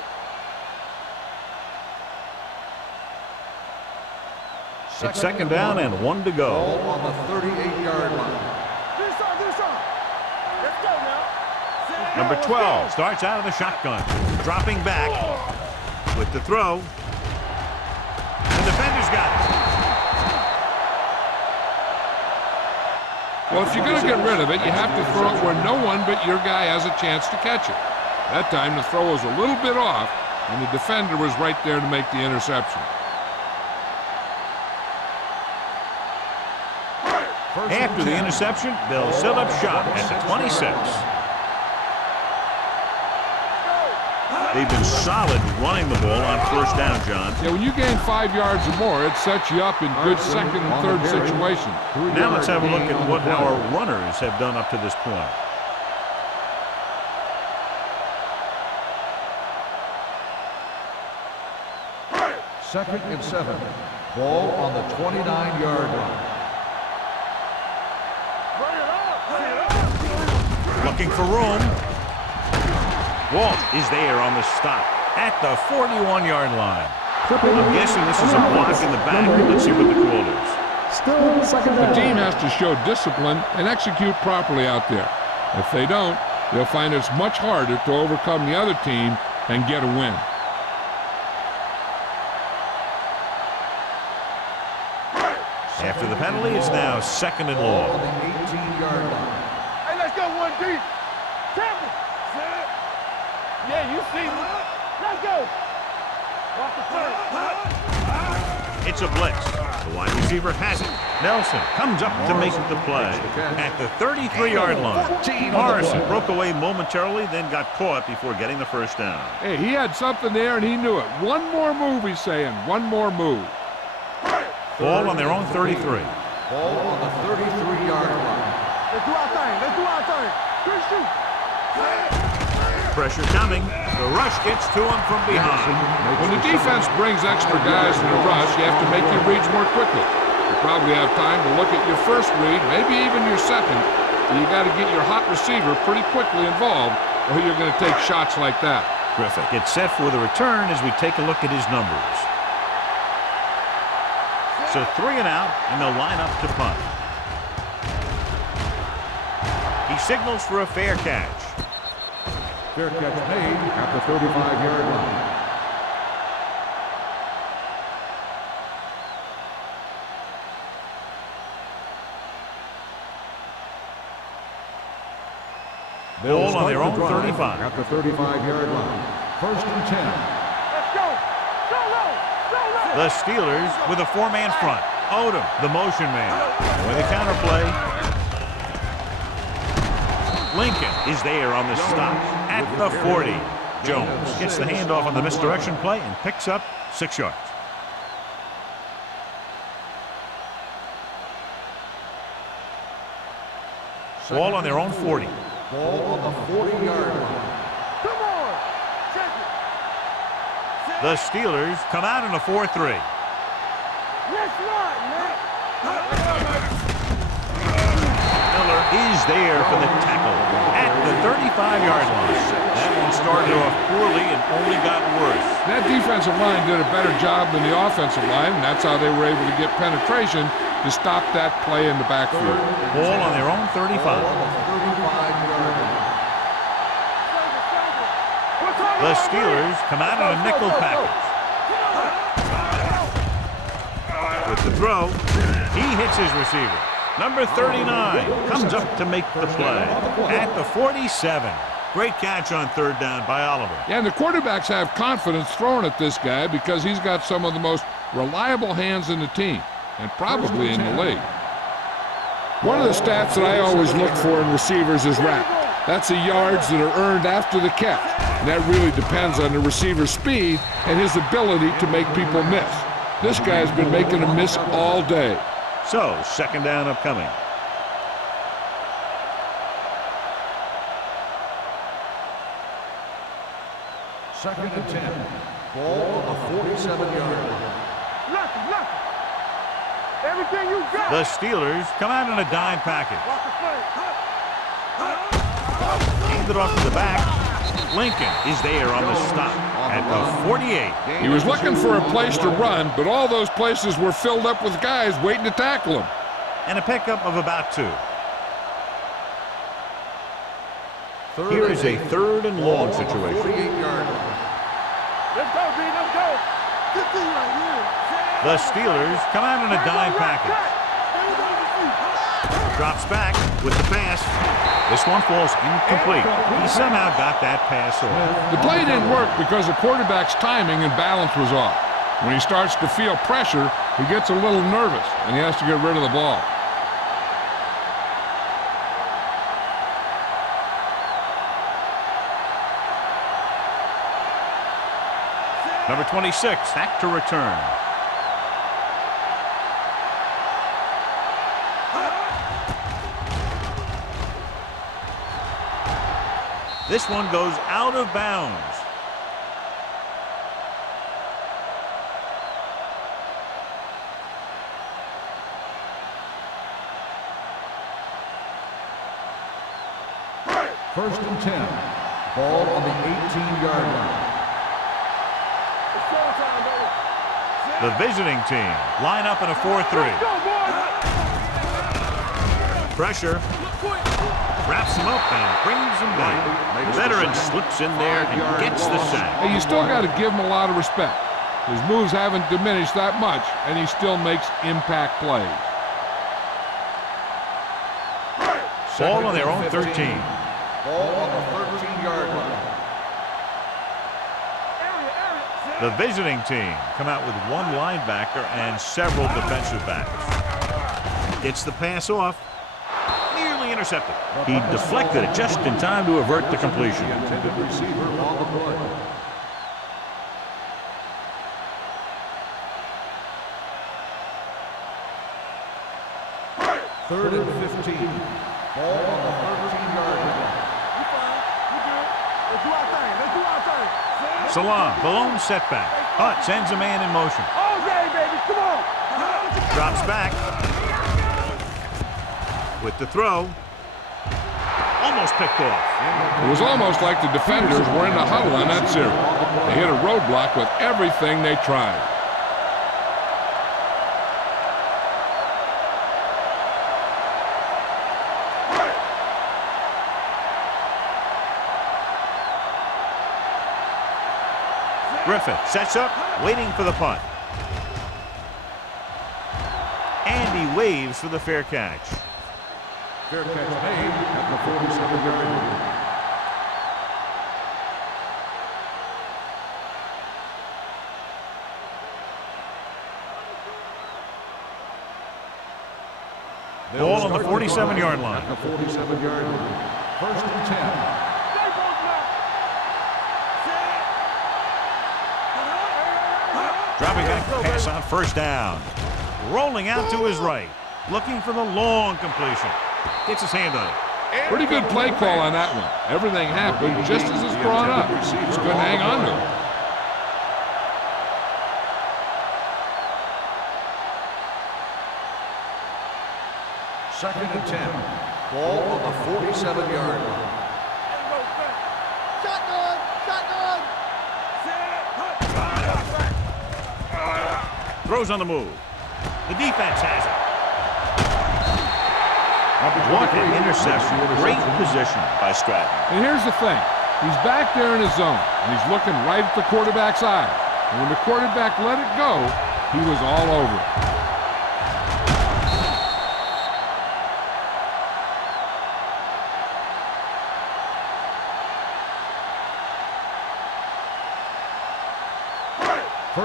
It's second down and 1 to go. Ball on the 38-yard line. This on. Let's go now. Number 12 starts out of the shotgun. Dropping back with the throw. The defender's got it. Well, if you're going to get rid of it, you have to throw it where no one but your guy has a chance to catch it. That time, the throw was a little bit off, and the defender was right there to make the interception. After the interception, they'll set up shop at the 26. They've been solid running the ball on first down, John. Yeah, when you gain 5 yards or more, it sets you up in good second and third situations. Now let's have a look at what our runners have done up to this point. Second and 7. Ball on the 29-yard line. Looking for room. Walt is there on the stop at the 41-yard line. I'm guessing this is a block in the back. Let's see what the call is. Still second down. The team has to show discipline and execute properly out there. If they don't, they'll find it's much harder to overcome the other team and get a win. After the penalty, it's now second and long. On the 18-yard line. Hey, let's go 1D. Campbell. Yeah, you see. Let's go. Off the front. It's a blitz. The wide receiver has it. Nelson comes up to make the play at the 33-yard line. Morrison broke away momentarily, then got caught before getting the first down. Hey, he had something there, and he knew it. One more move, he's saying. One more move. Ball on their own 33. Ball on the 33-yard line. Let's do our thing. Let's do our thing. Good shoot. Pressure coming. The rush gets to him from behind. When the defense brings extra guys in the rush, you have to make your reads more quickly. You probably have time to look at your first read, maybe even your second. You got to get your hot receiver pretty quickly involved, or you're going to take shots like that. Griffith gets set for the return as we take a look at his numbers. So 3 and out, and they'll line up to punt. He signals for a fair catch. Fair catch made at the 35-yard line. Ball on their own 35. At the 35-yard line. 1st and 10. Let's go. Solo. The Steelers with a 4-man front. Odom, the motion man. With a counterplay. Lincoln is there on the stop at the 40. Jones gets the handoff on the misdirection play and picks up 6 yards. Ball on their own 40. Ball on the 40-yard line. Come on. Check it. The Steelers come out in a 4-3. Let's run, man. Miller is there for the tackle at the 35-yard line. That one started off poorly and only got worse. That defensive line did a better job than the offensive line, and that's how they were able to get penetration to stop that play in the backfield. Ball on their own 35. Ball on the 35-yard line. The Steelers come out in a nickel package. With the throw, he hits his receiver. Number 39 comes up to make the play at the 47. Great catch on 3rd down by Oliver. Yeah, and the quarterbacks have confidence throwing at this guy because he's got some of the most reliable hands in the team, and probably in the league. One of the stats that I always look for in receivers is RAP. That's the yards that are earned after the catch. And that really depends on the receiver's speed and his ability to make people miss. This guy's been making them miss all day. So, 2nd down upcoming. Second and 10. Ball on the 47-yard line. Lucky. Everything you got. The Steelers come out in a dime package. Watch the play. Handed off to the back. Lincoln is there on the stop at the 48. He was looking for a place to run, but all those places were filled up with guys waiting to tackle him. And a pickup of about 2. Here is a 3rd and long situation. 48-yard line. Let's go, B. Let's go. 50 right here. The Steelers come out in a dime package. Drops back with the pass. This one falls incomplete. He somehow got that pass off. The play didn't work because the quarterback's timing and balance was off. When he starts to feel pressure, he gets a little nervous, and he has to get rid of the ball. Number 26, back to return. This one goes out of bounds. First and 10. Ball on the 18-yard line. It's showtime, baby. The visiting team line up in a 4-3. Go, boys. Pressure. Wraps him up and brings him back. The veteran slips in there and gets the sack. Hey, you still got to give him a lot of respect. His moves haven't diminished that much, and he still makes impact plays. Ball on their own 13. Ball on the 13-yard line. The visiting team come out with 1 linebacker and several defensive backs. Gets the pass off. Nearly intercepted. He deflected it just in time to avert the completion. The intended receiver on the play. Third and 15. Ball on the 13-yard line. You fine. You good. Let's do our Salam, the lone setback. Hunt sends a man in motion. All day, baby. Come on. Drops back. With the throw. Almost picked off. It was almost like the defenders were in the huddle on that series. They hit a roadblock with everything they tried. Griffith sets up, waiting for the punt. And he waves for the fair catch. Fair catch made at the 47-yard line. Ball on the 47-yard line. At the 47-yard line. 1st and 10. Dropping back, pass on 1st down. Rolling out to his right. Looking for the long completion. Gets his hand on it. Pretty good play call on that one. Everything happened just as it's brought up. He's going to hang on to it. Second and 10. Ball on the 47-yard line. Shotgun. Shotgun. Throws on the move. The defense has it. What an interception. Great position by Stratton. And here's the thing. He's back there in his zone, and he's looking right at the quarterback's eye. And when the quarterback let it go, he was all over it.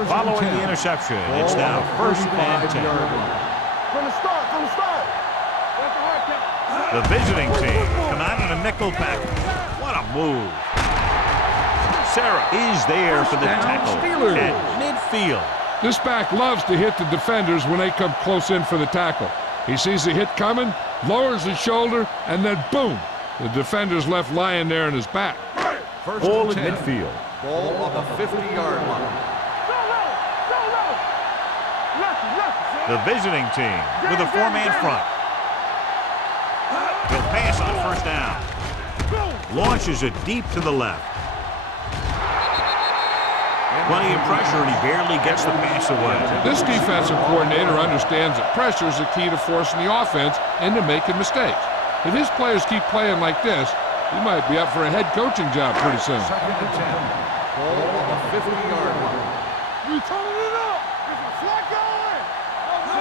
Following the interception, it's now 1st and 10. From the start. From the start. That's the hard catch. The visiting team come out in a nickel package. What a move. Sarah is there for the tackle at midfield. This back loves to hit the defenders when they come close in for the tackle. He sees the hit coming, lowers his shoulder, and then boom, the defender's left lying there in his back. Ball at midfield. Ball on the 50-yard line. The visiting team with a 4-man front. He'll pass on 1st down. Launches it deep to the left. Plenty of pressure, and he barely gets the pass away. This defensive coordinator understands that pressure is the key to forcing the offense into making mistakes. If his players keep playing like this, he might be up for a head coaching job pretty soon. Second and 10. Ball on the 50-yard line. We turning it up. There's a flat going.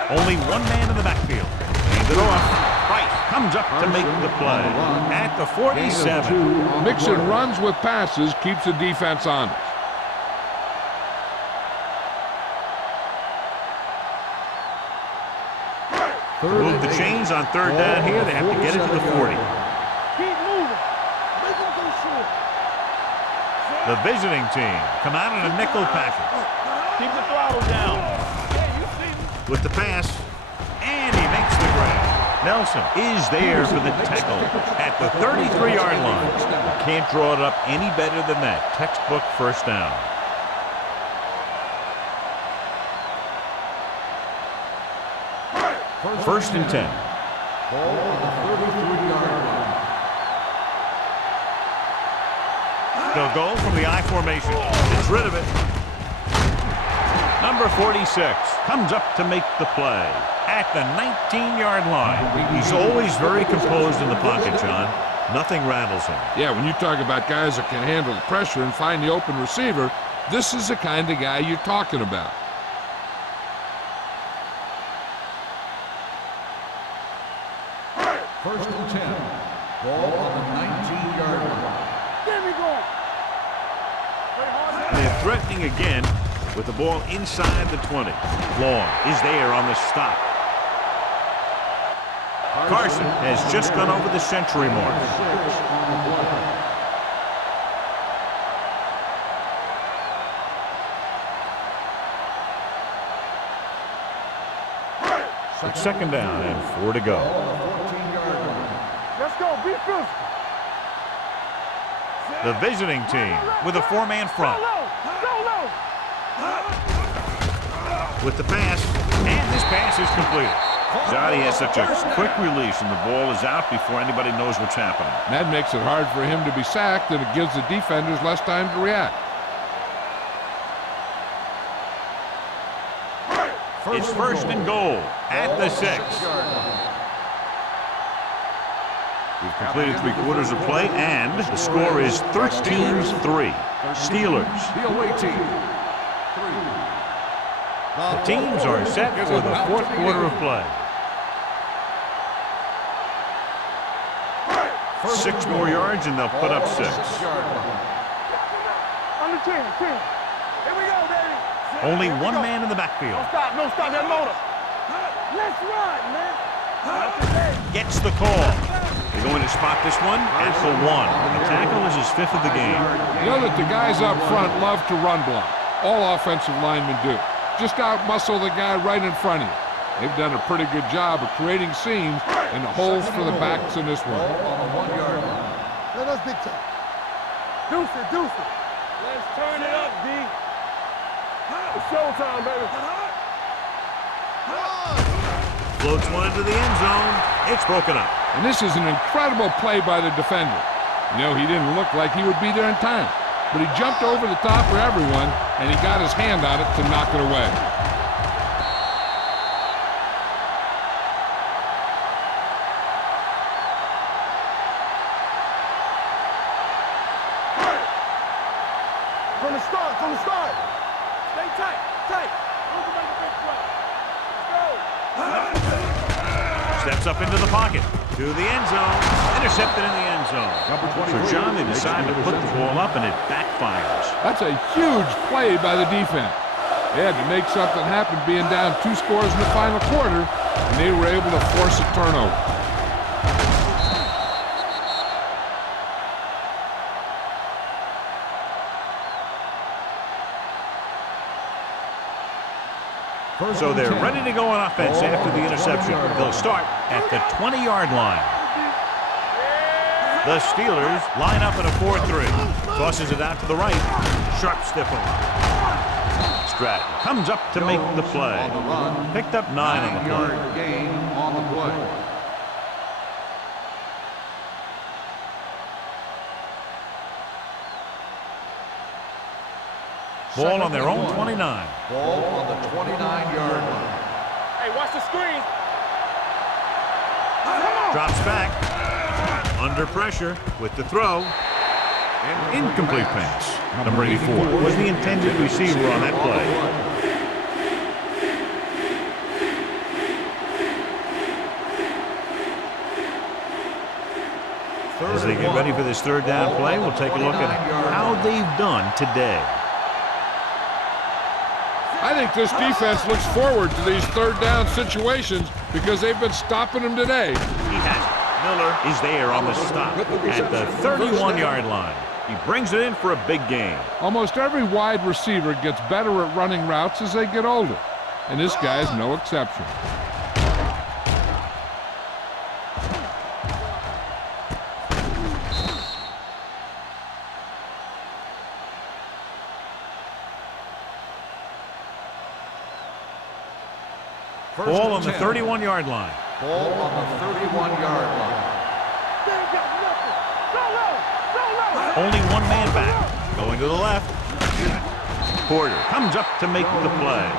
Only one man in the backfield. Hands it off. Price comes up to make the play. At the 47. Mixing runs with passes keeps the defense honest. Move the chains on 3rd down here. They have to get it to the 40. Keep moving. Make them go short. The visiting team come out in a nickel package. Keep the throttle down. With the pass, and he makes the grab. Nelson is there for the tackle at the 33-yard line. Can't draw it up any better than that. Textbook 1st down. First and 10. Ball on the 33-yard line. They'll go from the I formation. Gets rid of it. Number 46 comes up to make the play at the 19-yard line. He's always very composed in the pocket, John. Nothing rattles him. Yeah, when you talk about guys that can handle the pressure and find the open receiver, this is the kind of guy you're talking about. First and 10. Ball on the 19-yard line. There we go. They're threatening again with the ball inside the 20. Long is there on the stop. Carson has just gone over the century mark. It's 2nd down and 4 to go. Let's go. Be physical. The visiting team with a four-man front. With the pass, and this pass is completed. God, he has such a quick release, and the ball is out before anybody knows what's happening. That makes it hard for him to be sacked, and it gives the defenders less time to react. It's first and goal at the 6. We've completed 3/4 of play, and the score is 13-3. Steelers. The away team. The teams are set for the 4th quarter of play. 6 more yards, and they'll put up 6. On the 10. Here we go, baby. Only one man in the backfield. No stop that motor. Let's run, man. Gets the call. They're going to spot this one at the 1. The tackle is his 5th of the game. You know that the guys up front love to run block. All offensive linemen do. Just out-muscle the guy right in front of you. They've done a pretty good job of creating seams and holes for the backs in this one. On the 1 yard line. Let us big time. Deuce it. Let's turn it up, D. It's showtime, baby. Floats one into the end zone. It's broken up. And this is an incredible play by the defender. You know, he didn't look like he would be there in time, but he jumped over the top of everyone, and he got his hand on it to knock it away. From the start. Stay tight. Who's gonna make the big play? Let's go. Steps up into the pocket. To the end zone. Intercepted in the end zone. So, John, they decide to put the ball up, and it backfires. That's a huge play by the defense. They had to make something happen being down 2 scores in the final quarter, and they were able to force a turnover. So they're ready to go on offense after the interception. They'll start at the 20-yard line. The Steelers line up in a 4-3. Tosses it out to the right. Sharp stiff one. Stratton comes up to make the play. Picked up 9 on the play. 9-yard gain on the play. Ball on their own 29. Ball on the 29-yard line. Hey, watch the screen. Drops back. Under pressure with the throw. Incomplete pass. Number 84 was the intended receiver on that play. As they get ready for this 3rd down play, we'll take a look at how they've done today. I think this defense looks forward to these 3rd down situations because they've been stopping them today. He has it. Miller is there on the stop at the 31-yard line. He brings it in for a big gain. Almost every wide receiver gets better at running routes as they get older, and this guy's no exception. Ball on the 31-yard line. Ball on the 31-yard line. Only one man back. Going to the left. Porter comes up to make the play.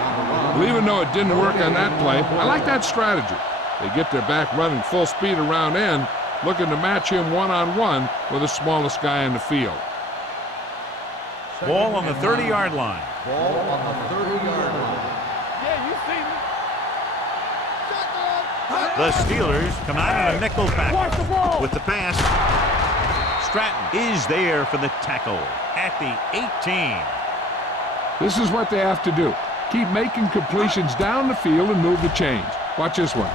Well, even though it didn't work on that play, I like that strategy. They get their back running full speed around end, looking to match him one-on-one with the smallest guy in the field. Ball on the 30-yard line. Ball on the 30-yard line. Yeah, you see me. The Steelers come out in a nickel Watch the package ball. with the pass. Stratton is there for the tackle at the 18. This is what they have to do. Keep making completions down the field and move the chains. Watch this one.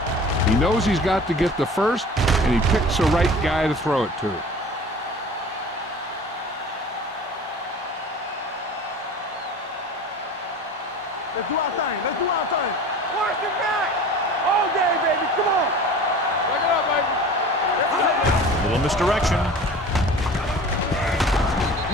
He knows he's got to get the first, and he picks the right guy to throw it to. Let's do our thing. Watch the back. All day, baby. Come on. Back it up, baby. Little misdirection.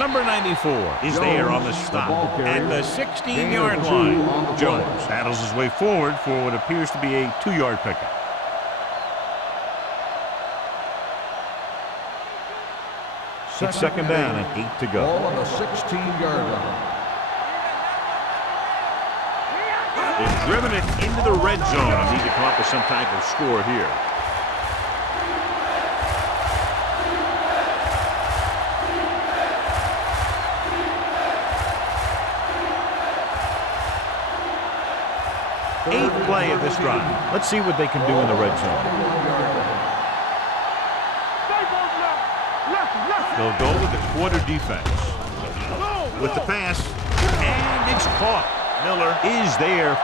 Number 94 is there on the stop at the 16-yard line. Jones handles his way forward for what appears to be a 2-yard pickup. It's second down and 8 to go. Ball on the 16-yard line. They've driven it into the red zone and need to come up with some type of score here. Eighth play of this drive. Let's see what they can do in the red zone. They'll go with the quarter defense. With the pass, and it's caught. Miller is there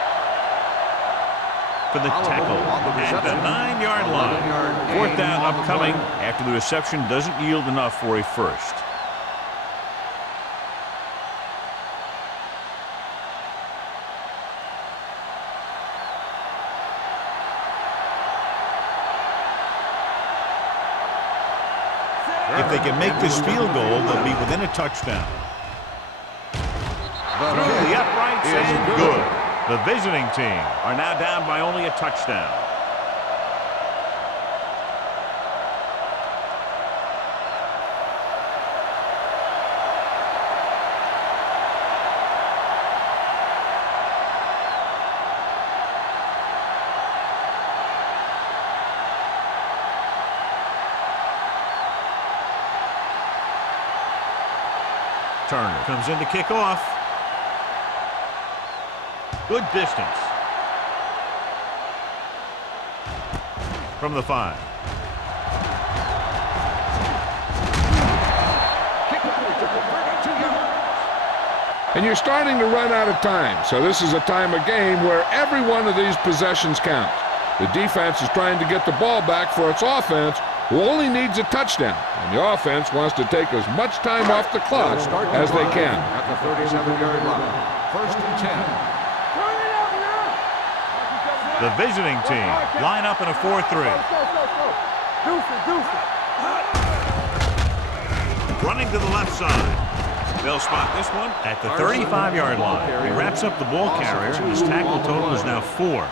for the tackle at the 9-yard line. Fourth down upcoming after the reception doesn't yield enough for a first. If they can make this field goal, they'll be within a touchdown. Through the uprights and good. The visiting team are now down by only a touchdown. Turner comes in to kick off. Good distance. From the 5. And you're starting to run out of time, so this is a time of game where every one of these possessions counts. The defense is trying to get the ball back for its offense, who only needs a touchdown, and the offense wants to take as much time off the clock as they can. At the 37-yard line. First and 10. The visiting team line up in a 4-3. Running to the left side. They'll spot this one at the 35-yard line. He wraps up the ball carrier, and his tackle total is now 4.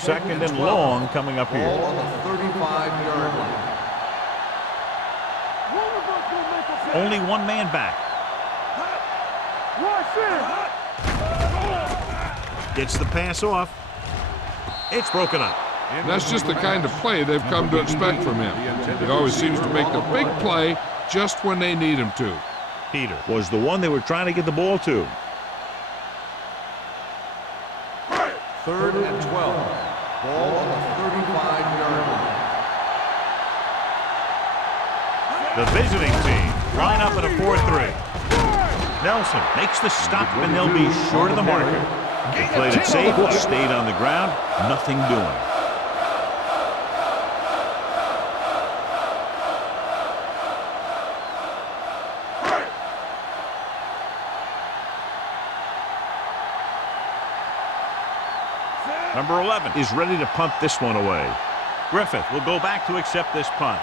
Second and long coming up here. Ball on the 35-yard line. Only one man back. Gets the pass off. It's broken up. And that's just the kind of play they've come to expect from him. He always seems to make the big play just when they need him to. Peter was the one they were trying to get the ball to. Third and 12. Ball on the 35-yard line. The visiting team line up in a 4-3. Nelson makes the stop, and they'll be short of the marker. They played it safe, stayed on the ground, nothing doing. Number 11 is ready to punt this one away. Griffith will go back to accept this punt.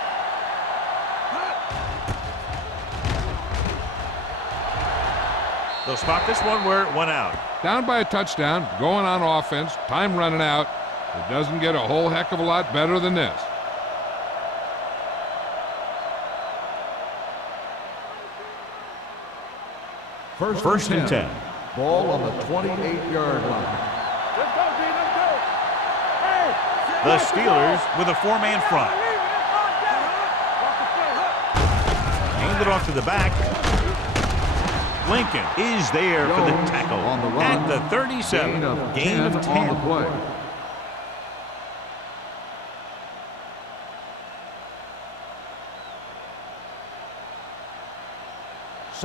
They'll spot this one where it went out. Down by a touchdown, going on offense, time running out. It doesn't get a whole heck of a lot better than this. First and 10. Ball on the 28-yard line. The Steelers with a 4-man front. Hand it off to the back. Lincoln is there for the tackle on the run. at the 37. Gain of 10. On the play.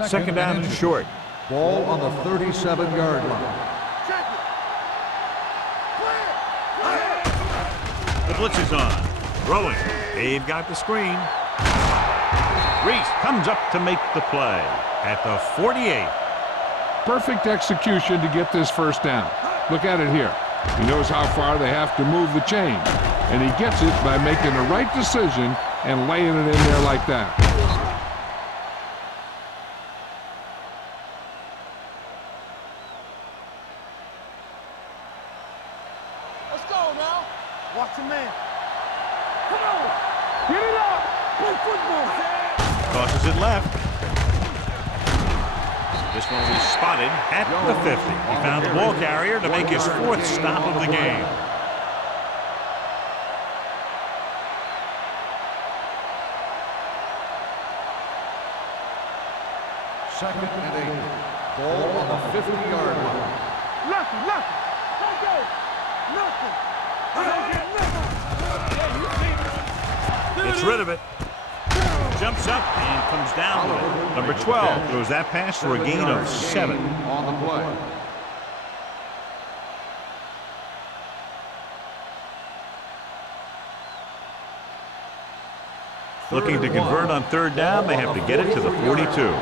Second down and short. Ball on the 37-yard line. The blitz is on. Throwing. They've got the screen. Reese comes up to make the play at the 48. Perfect execution to get this first down. Look at it here. He knows how far they have to move the chain, and he gets it by making the right decision and laying it in there like that. Let's go now. Watch the man. Come on. Get it up. Play football. Tosses it left. This one will be spotted at the 50. He found the ball carrier to make his 4th stop of the game. Second and 8. Ball on the 50-yard line. Lucky. Let's go. Lucky. Gets rid of it. Jumps up and comes down with it. Number 12 throws that pass for a gain of 7. On the play. Looking to convert on 3rd down. They have to get it to the 42. Right here,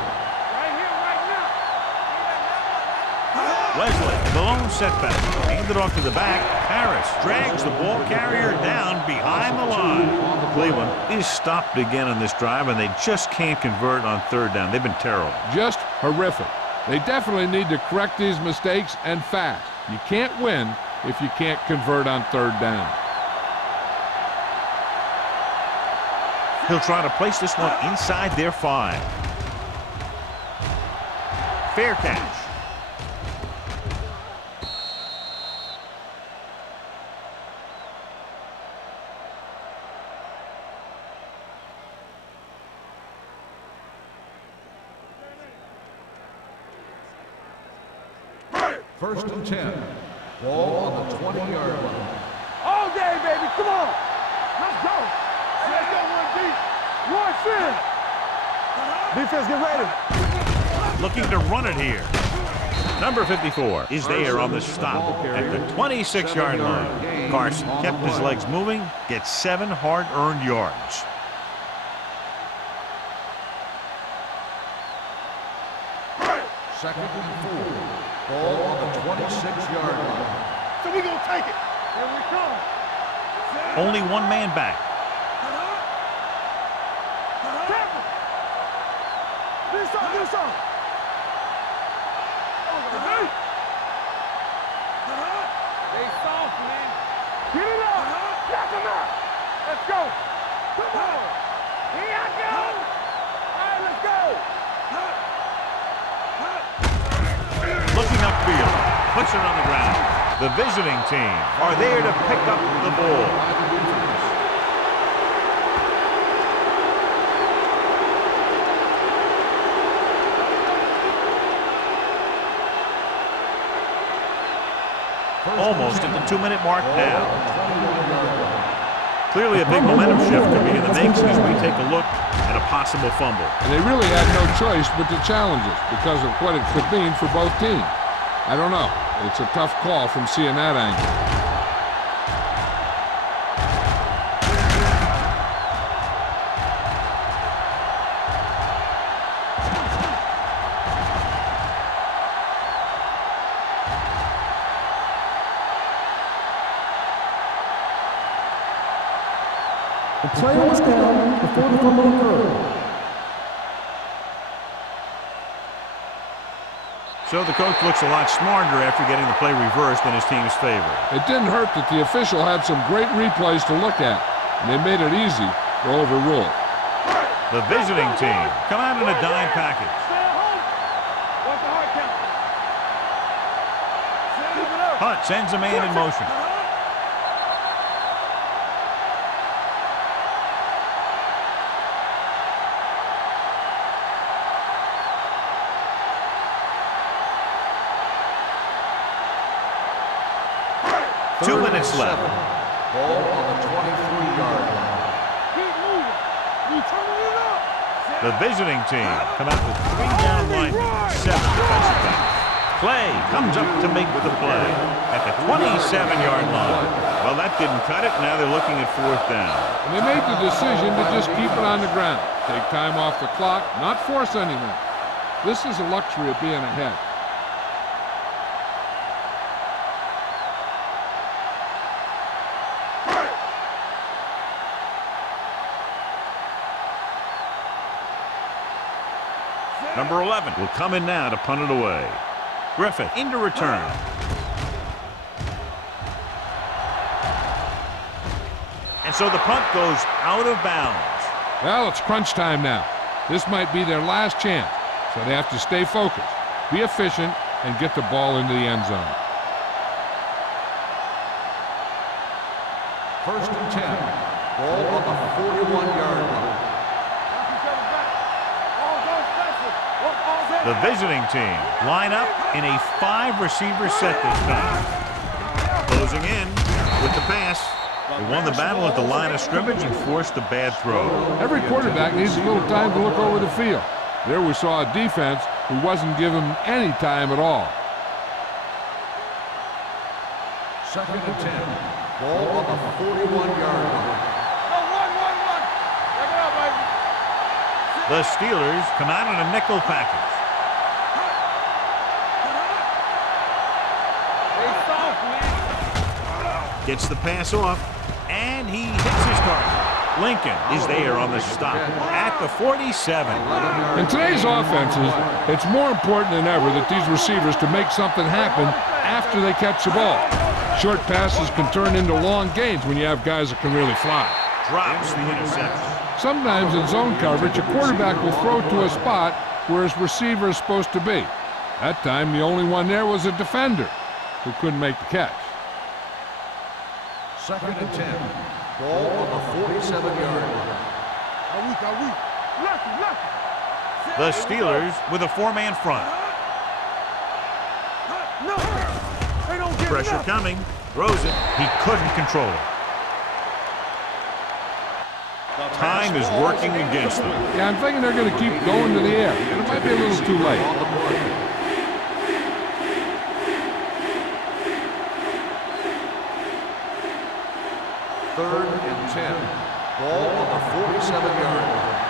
right now. Wesley, the lone setback. Handed off to the back. Harris drags the ball carrier down behind the line. Cleveland is stopped again on this drive, and they just can't convert on 3rd down. They've been terrible. Just horrific. They definitely need to correct these mistakes and fast. You can't win if you can't convert on 3rd down. He'll try to place this one inside their 5. Fair catch. First and 10. Ball on the 20-yard line. All day, baby. Come on. Let's go. Let's go, 1 deep. 1 sin. Defense, get ready. Looking to run it here. Number 54 is there on the stop at the 26-yard line. Carson kept his legs moving, gets 7 hard-earned yards. Second and 4. Ball on the 26-yard line. So we're going to take it. Here we come. Only 1 man back. Careful. This on. Stay soft, man. Get it up. Knock him out. Let's go. Come on. Here I go. All right, let's go. Looking upfield. Puts it on the ground. The visiting team are there to pick up the ball. Almost at the 2-minute mark now. Clearly a big momentum shift could be in the making as we take a look at a possible fumble. And they really had no choice but to challenge it because of what it could mean for both teams. I don't know. It's a tough call from seeing that angle. The player was down before the fumble occurred. So the coach looks a lot smarter after getting the play reversed in his team's favor. It didn't hurt that the official had some great replays to look at, and they made it easy to overrule. The visiting team come out in a dime package. Stay at home. What's the hard count? Keep it up. Hunt sends a man in motion. Two minutes left. Ball on the 23-yard line. Keep moving. You turning it up. The visiting team come out with 3 down linemen, 7 defensive backs. Clay comes up to make the play at the 27-yard line. Well, that didn't cut it. Now they're looking at 4th down. And they made the decision to just keep it on the ground. Take time off the clock, not force anything. This is a luxury of being ahead. Number 11 will come in now to punt it away. Griffith into return. And so the punt goes out of bounds. Well, it's crunch time now. This might be their last chance, so they have to stay focused, be efficient, and get the ball into the end zone. 1st and 10. Ball on the 41-yard line. The visiting team line up in a 5-receiver set this time. Closing in with the pass. They won the battle at the line of scrimmage and forced a bad throw. Every quarterback needs a little time to look over the field. There we saw a defense who wasn't given any time at all. 2nd and 10. Ball on the 41-yard line. The Steelers come out in a nickel package. Gets the pass off, and he hits his target. Lincoln is there on the stop at the 47. In today's offenses, it's more important than ever that these receivers to make something happen after they catch the ball. Short passes can turn into long gains when you have guys that can really fly. Drops the interception. Sometimes in zone coverage, a quarterback will throw to a spot where his receiver is supposed to be. That time, the only one there was a defender who couldn't make the catch. 2nd and 10. Ball on the 47-yard line. The Steelers with a 4-man front. Pressure coming. Throws it. He couldn't control it. Time is working against them. Yeah, I'm thinking they're going to keep going to the air, but it might be a little too late. 3rd and 10. Ball on the 47-yard line.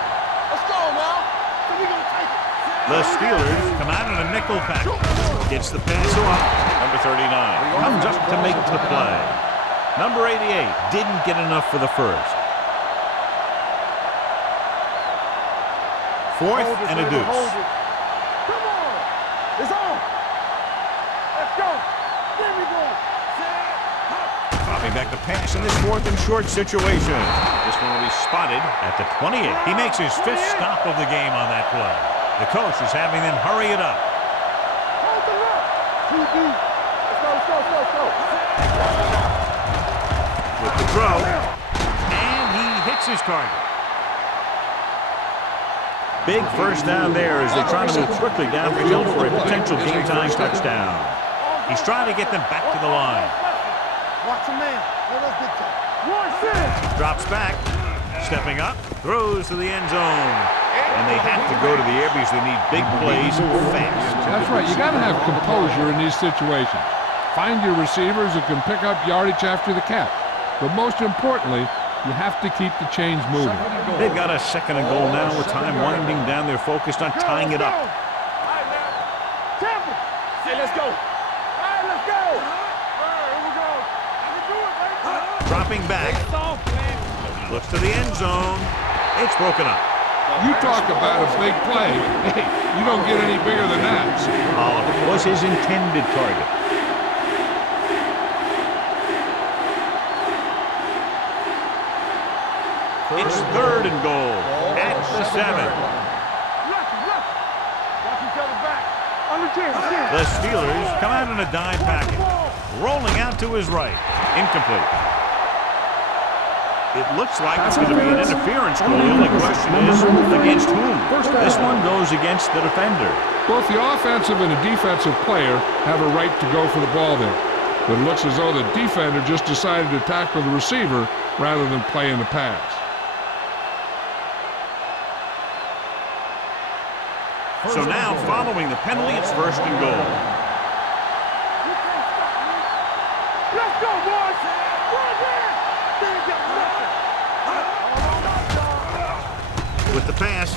Let's go now. We're gonna take it. The Steelers come out in a nickel package. Gets the pass off. Number 39 comes up to make the play. Number 88 didn't get enough for the first. 4th and a deuce. Come on. It's on. Let's go. There we go. Dropping back the pass in this 4th and short situation. This one will be spotted at the 28. He makes his 5th stop of the game on that play. The coach is having them hurry it up. Hold the look. Let's go, let's go. With the throw. And he hits his target. Big first down there as they try to move quickly downfield for a potential game-time touchdown. He's trying to get them back to the line. Watch a man. Let us get to. Drops back, stepping up, throws to the end zone. And they have to go to the air because they need big plays fast. That's right. You got to have composure in these situations. Find your receivers who can pick up yardage after the catch. But most importantly, you have to keep the chains moving. They've got a 2nd and goal now with time winding down. They're focused on tying it up. Hey, let's go. All right, let's go. All right, here we go. I can do it, baby. Dropping back. Looks to the end zone. It's broken up. You talk about a big play. Hey, you don't get any bigger than that. Oliver was his intended target. It's 3rd and goal at the 7. Watch each other back. On the chin. The Steelers come out in a dime package. Rolling out to his right. Incomplete. It looks like it's going to be an interference goal. The only question is, against whom? This one goes against the defender. Both the offensive and the defensive player have a right to go for the ball there. But it looks as though the defender just decided to tackle the receiver rather than play in the pass. So now, following the penalty, it's 1st and goal. Let's go, boys. With the pass,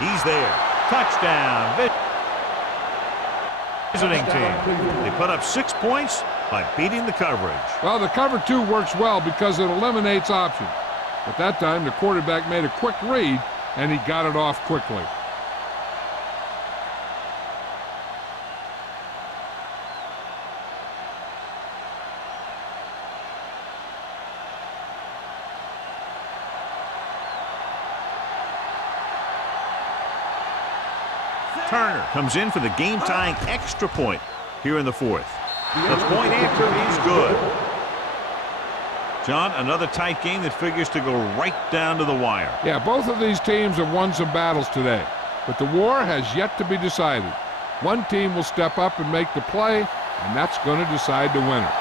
he's there. Touchdown. Visiting team. They put up 6 points by beating the coverage. Well, the cover 2 works well because it eliminates options. But that time, the quarterback made a quick read, and he got it off quickly. returner comes in for the game-tying extra point here in the fourth. The point after is good. John, another tight game that figures to go right down to the wire. Yeah, both of these teams have won some battles today, but the war has yet to be decided. One team will step up and make the play, and that's going to decide the winner.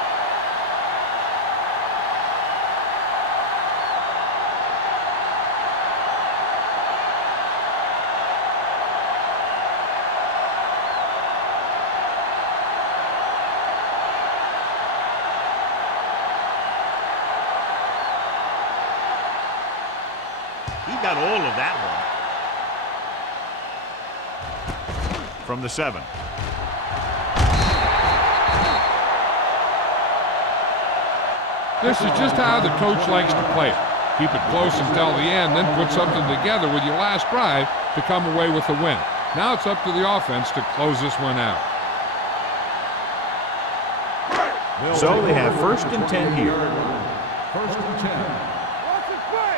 He got all of that one. From the 7. This is just how the coach likes to play it. Keep it close until the end, then put something together with your last drive to come away with the win. Now it's up to the offense to close this one out. So they have 1st and 10 here. 1st and 10. Watch this play.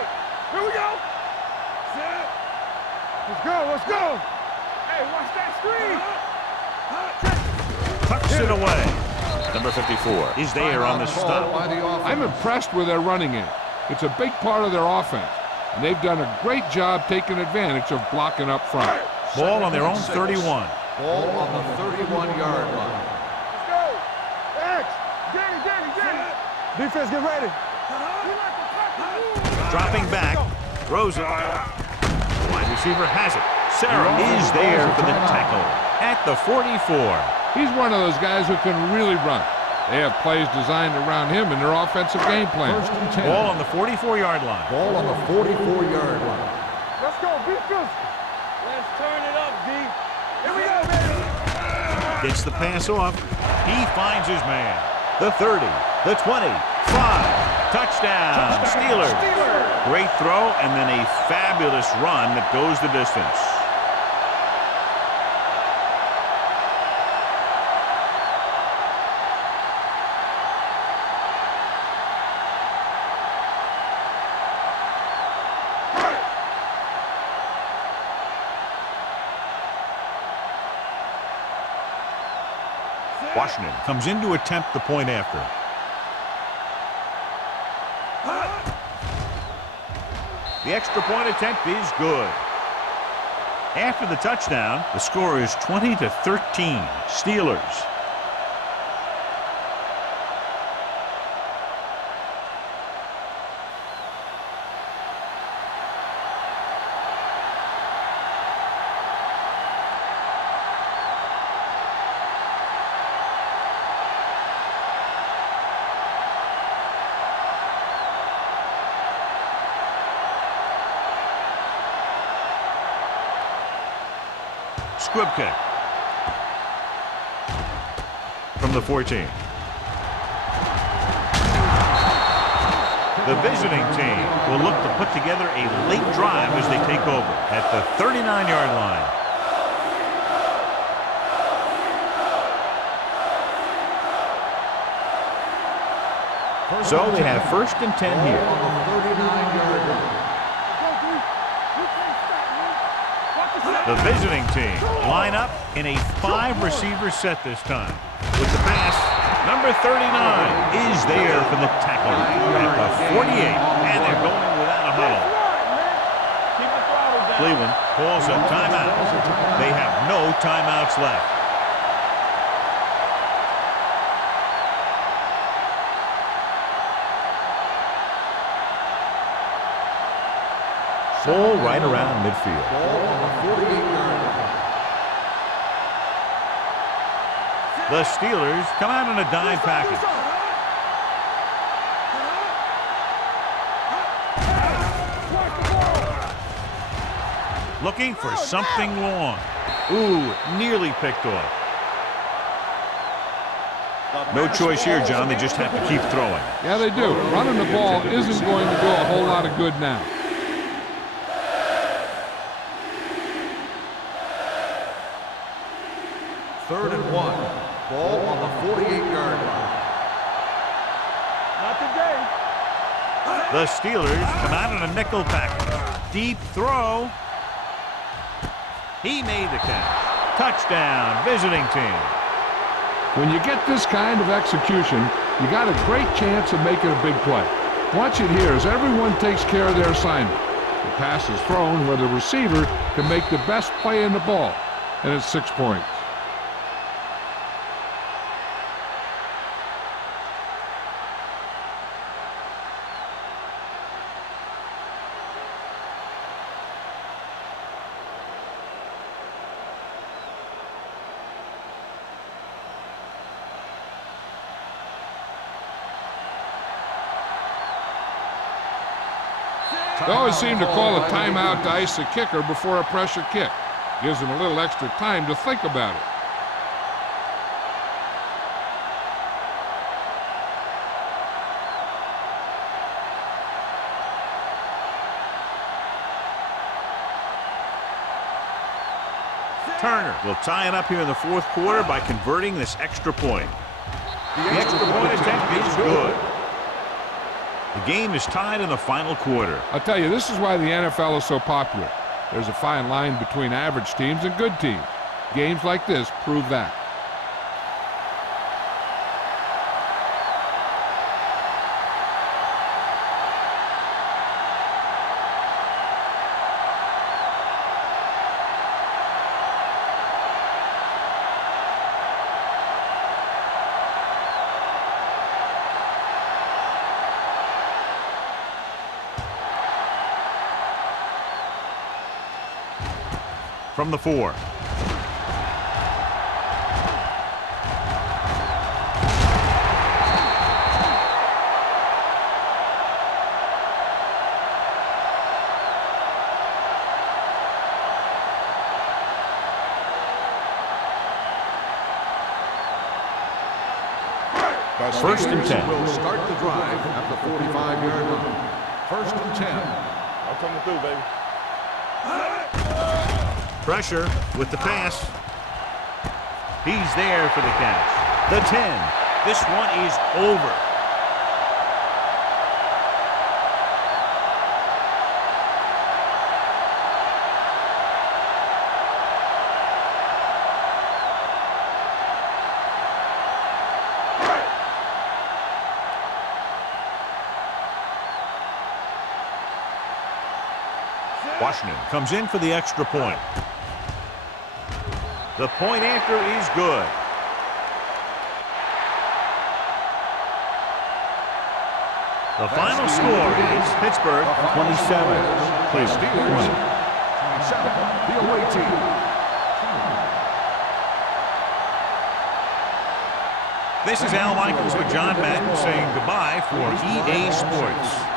Here we go. Set. Let's go. Let's go. Hey, watch that screen. Tucks it away. Number 54 is there on the stop. I'm impressed with their running game. It's a big part of their offense, and they've done a great job taking advantage of blocking up front. Ball on their own 31. Ball on the 31-yard line. Let's go. X. Get it. Defense, get ready. Dropping back. Throws it. Wide receiver has it. Sarah is there for the tackle at the 44. He's one of those guys who can really run. They have plays designed around him in their offensive game plan. 1st and 10. Ball on the 44-yard line. Ball on the 44-yard line. Let's go. Be physical. Let's turn it up, D. Here we go, baby. Gets the pass off. He finds his man. The 30, the 25. Touchdown, Steelers. Great throw and then a fabulous run that goes the distance. Washington comes in to attempt the point after. The extra point attempt is good. After the touchdown, the score is 20-13, Steelers. Squib kick from the 14. The visiting team will look to put together a late drive as they take over at the 39-yard line. So they have 1st and 10 here. On the 39-yard line. The visiting team line up in a 5-receiver set this time. With the pass, number 39 is there for the tackle at the 48, and they're going without a huddle. Cleveland calls a timeout. They have no timeouts left. Ball right around midfield. Ball on the 48-yard line. The Steelers come out in a dime package. Looking for something long. Ooh, nearly picked off. No choice here, John. They just have to keep throwing. Yeah, they do. Running the ball isn't going to do a whole lot of good now. Third and 1. Ball on the 48-yard line. Not today. The Steelers come out in a nickel package. Deep throw. He made the catch. Touchdown, visiting team. When you get this kind of execution, you got a great chance of making a big play. Watch it here as everyone takes care of their assignment. The pass is thrown where the receiver can make the best play in the ball, and it's 6 points. They always seem to call a timeout to ice the kicker before a pressure kick. Gives them a little extra time to think about it. Turner will tie it up here in the fourth quarter by converting this extra point. The extra point attempt is good. The game is tied in the final quarter. I'll tell you, this is why the NFL is so popular. There's a fine line between average teams and good teams. Games like this prove that. From the 4. First and 10. Will start the drive at the 45-yard line. First and 10. I'm coming through, baby. Pressure with the pass. He's there for the catch. The 10. This one is over. Washington comes in for the extra point. The point after is good. The final score is Pittsburgh 27, Cleveland 20. 27, the away team. This is Al Michaels with John Madden saying goodbye for EA Sports.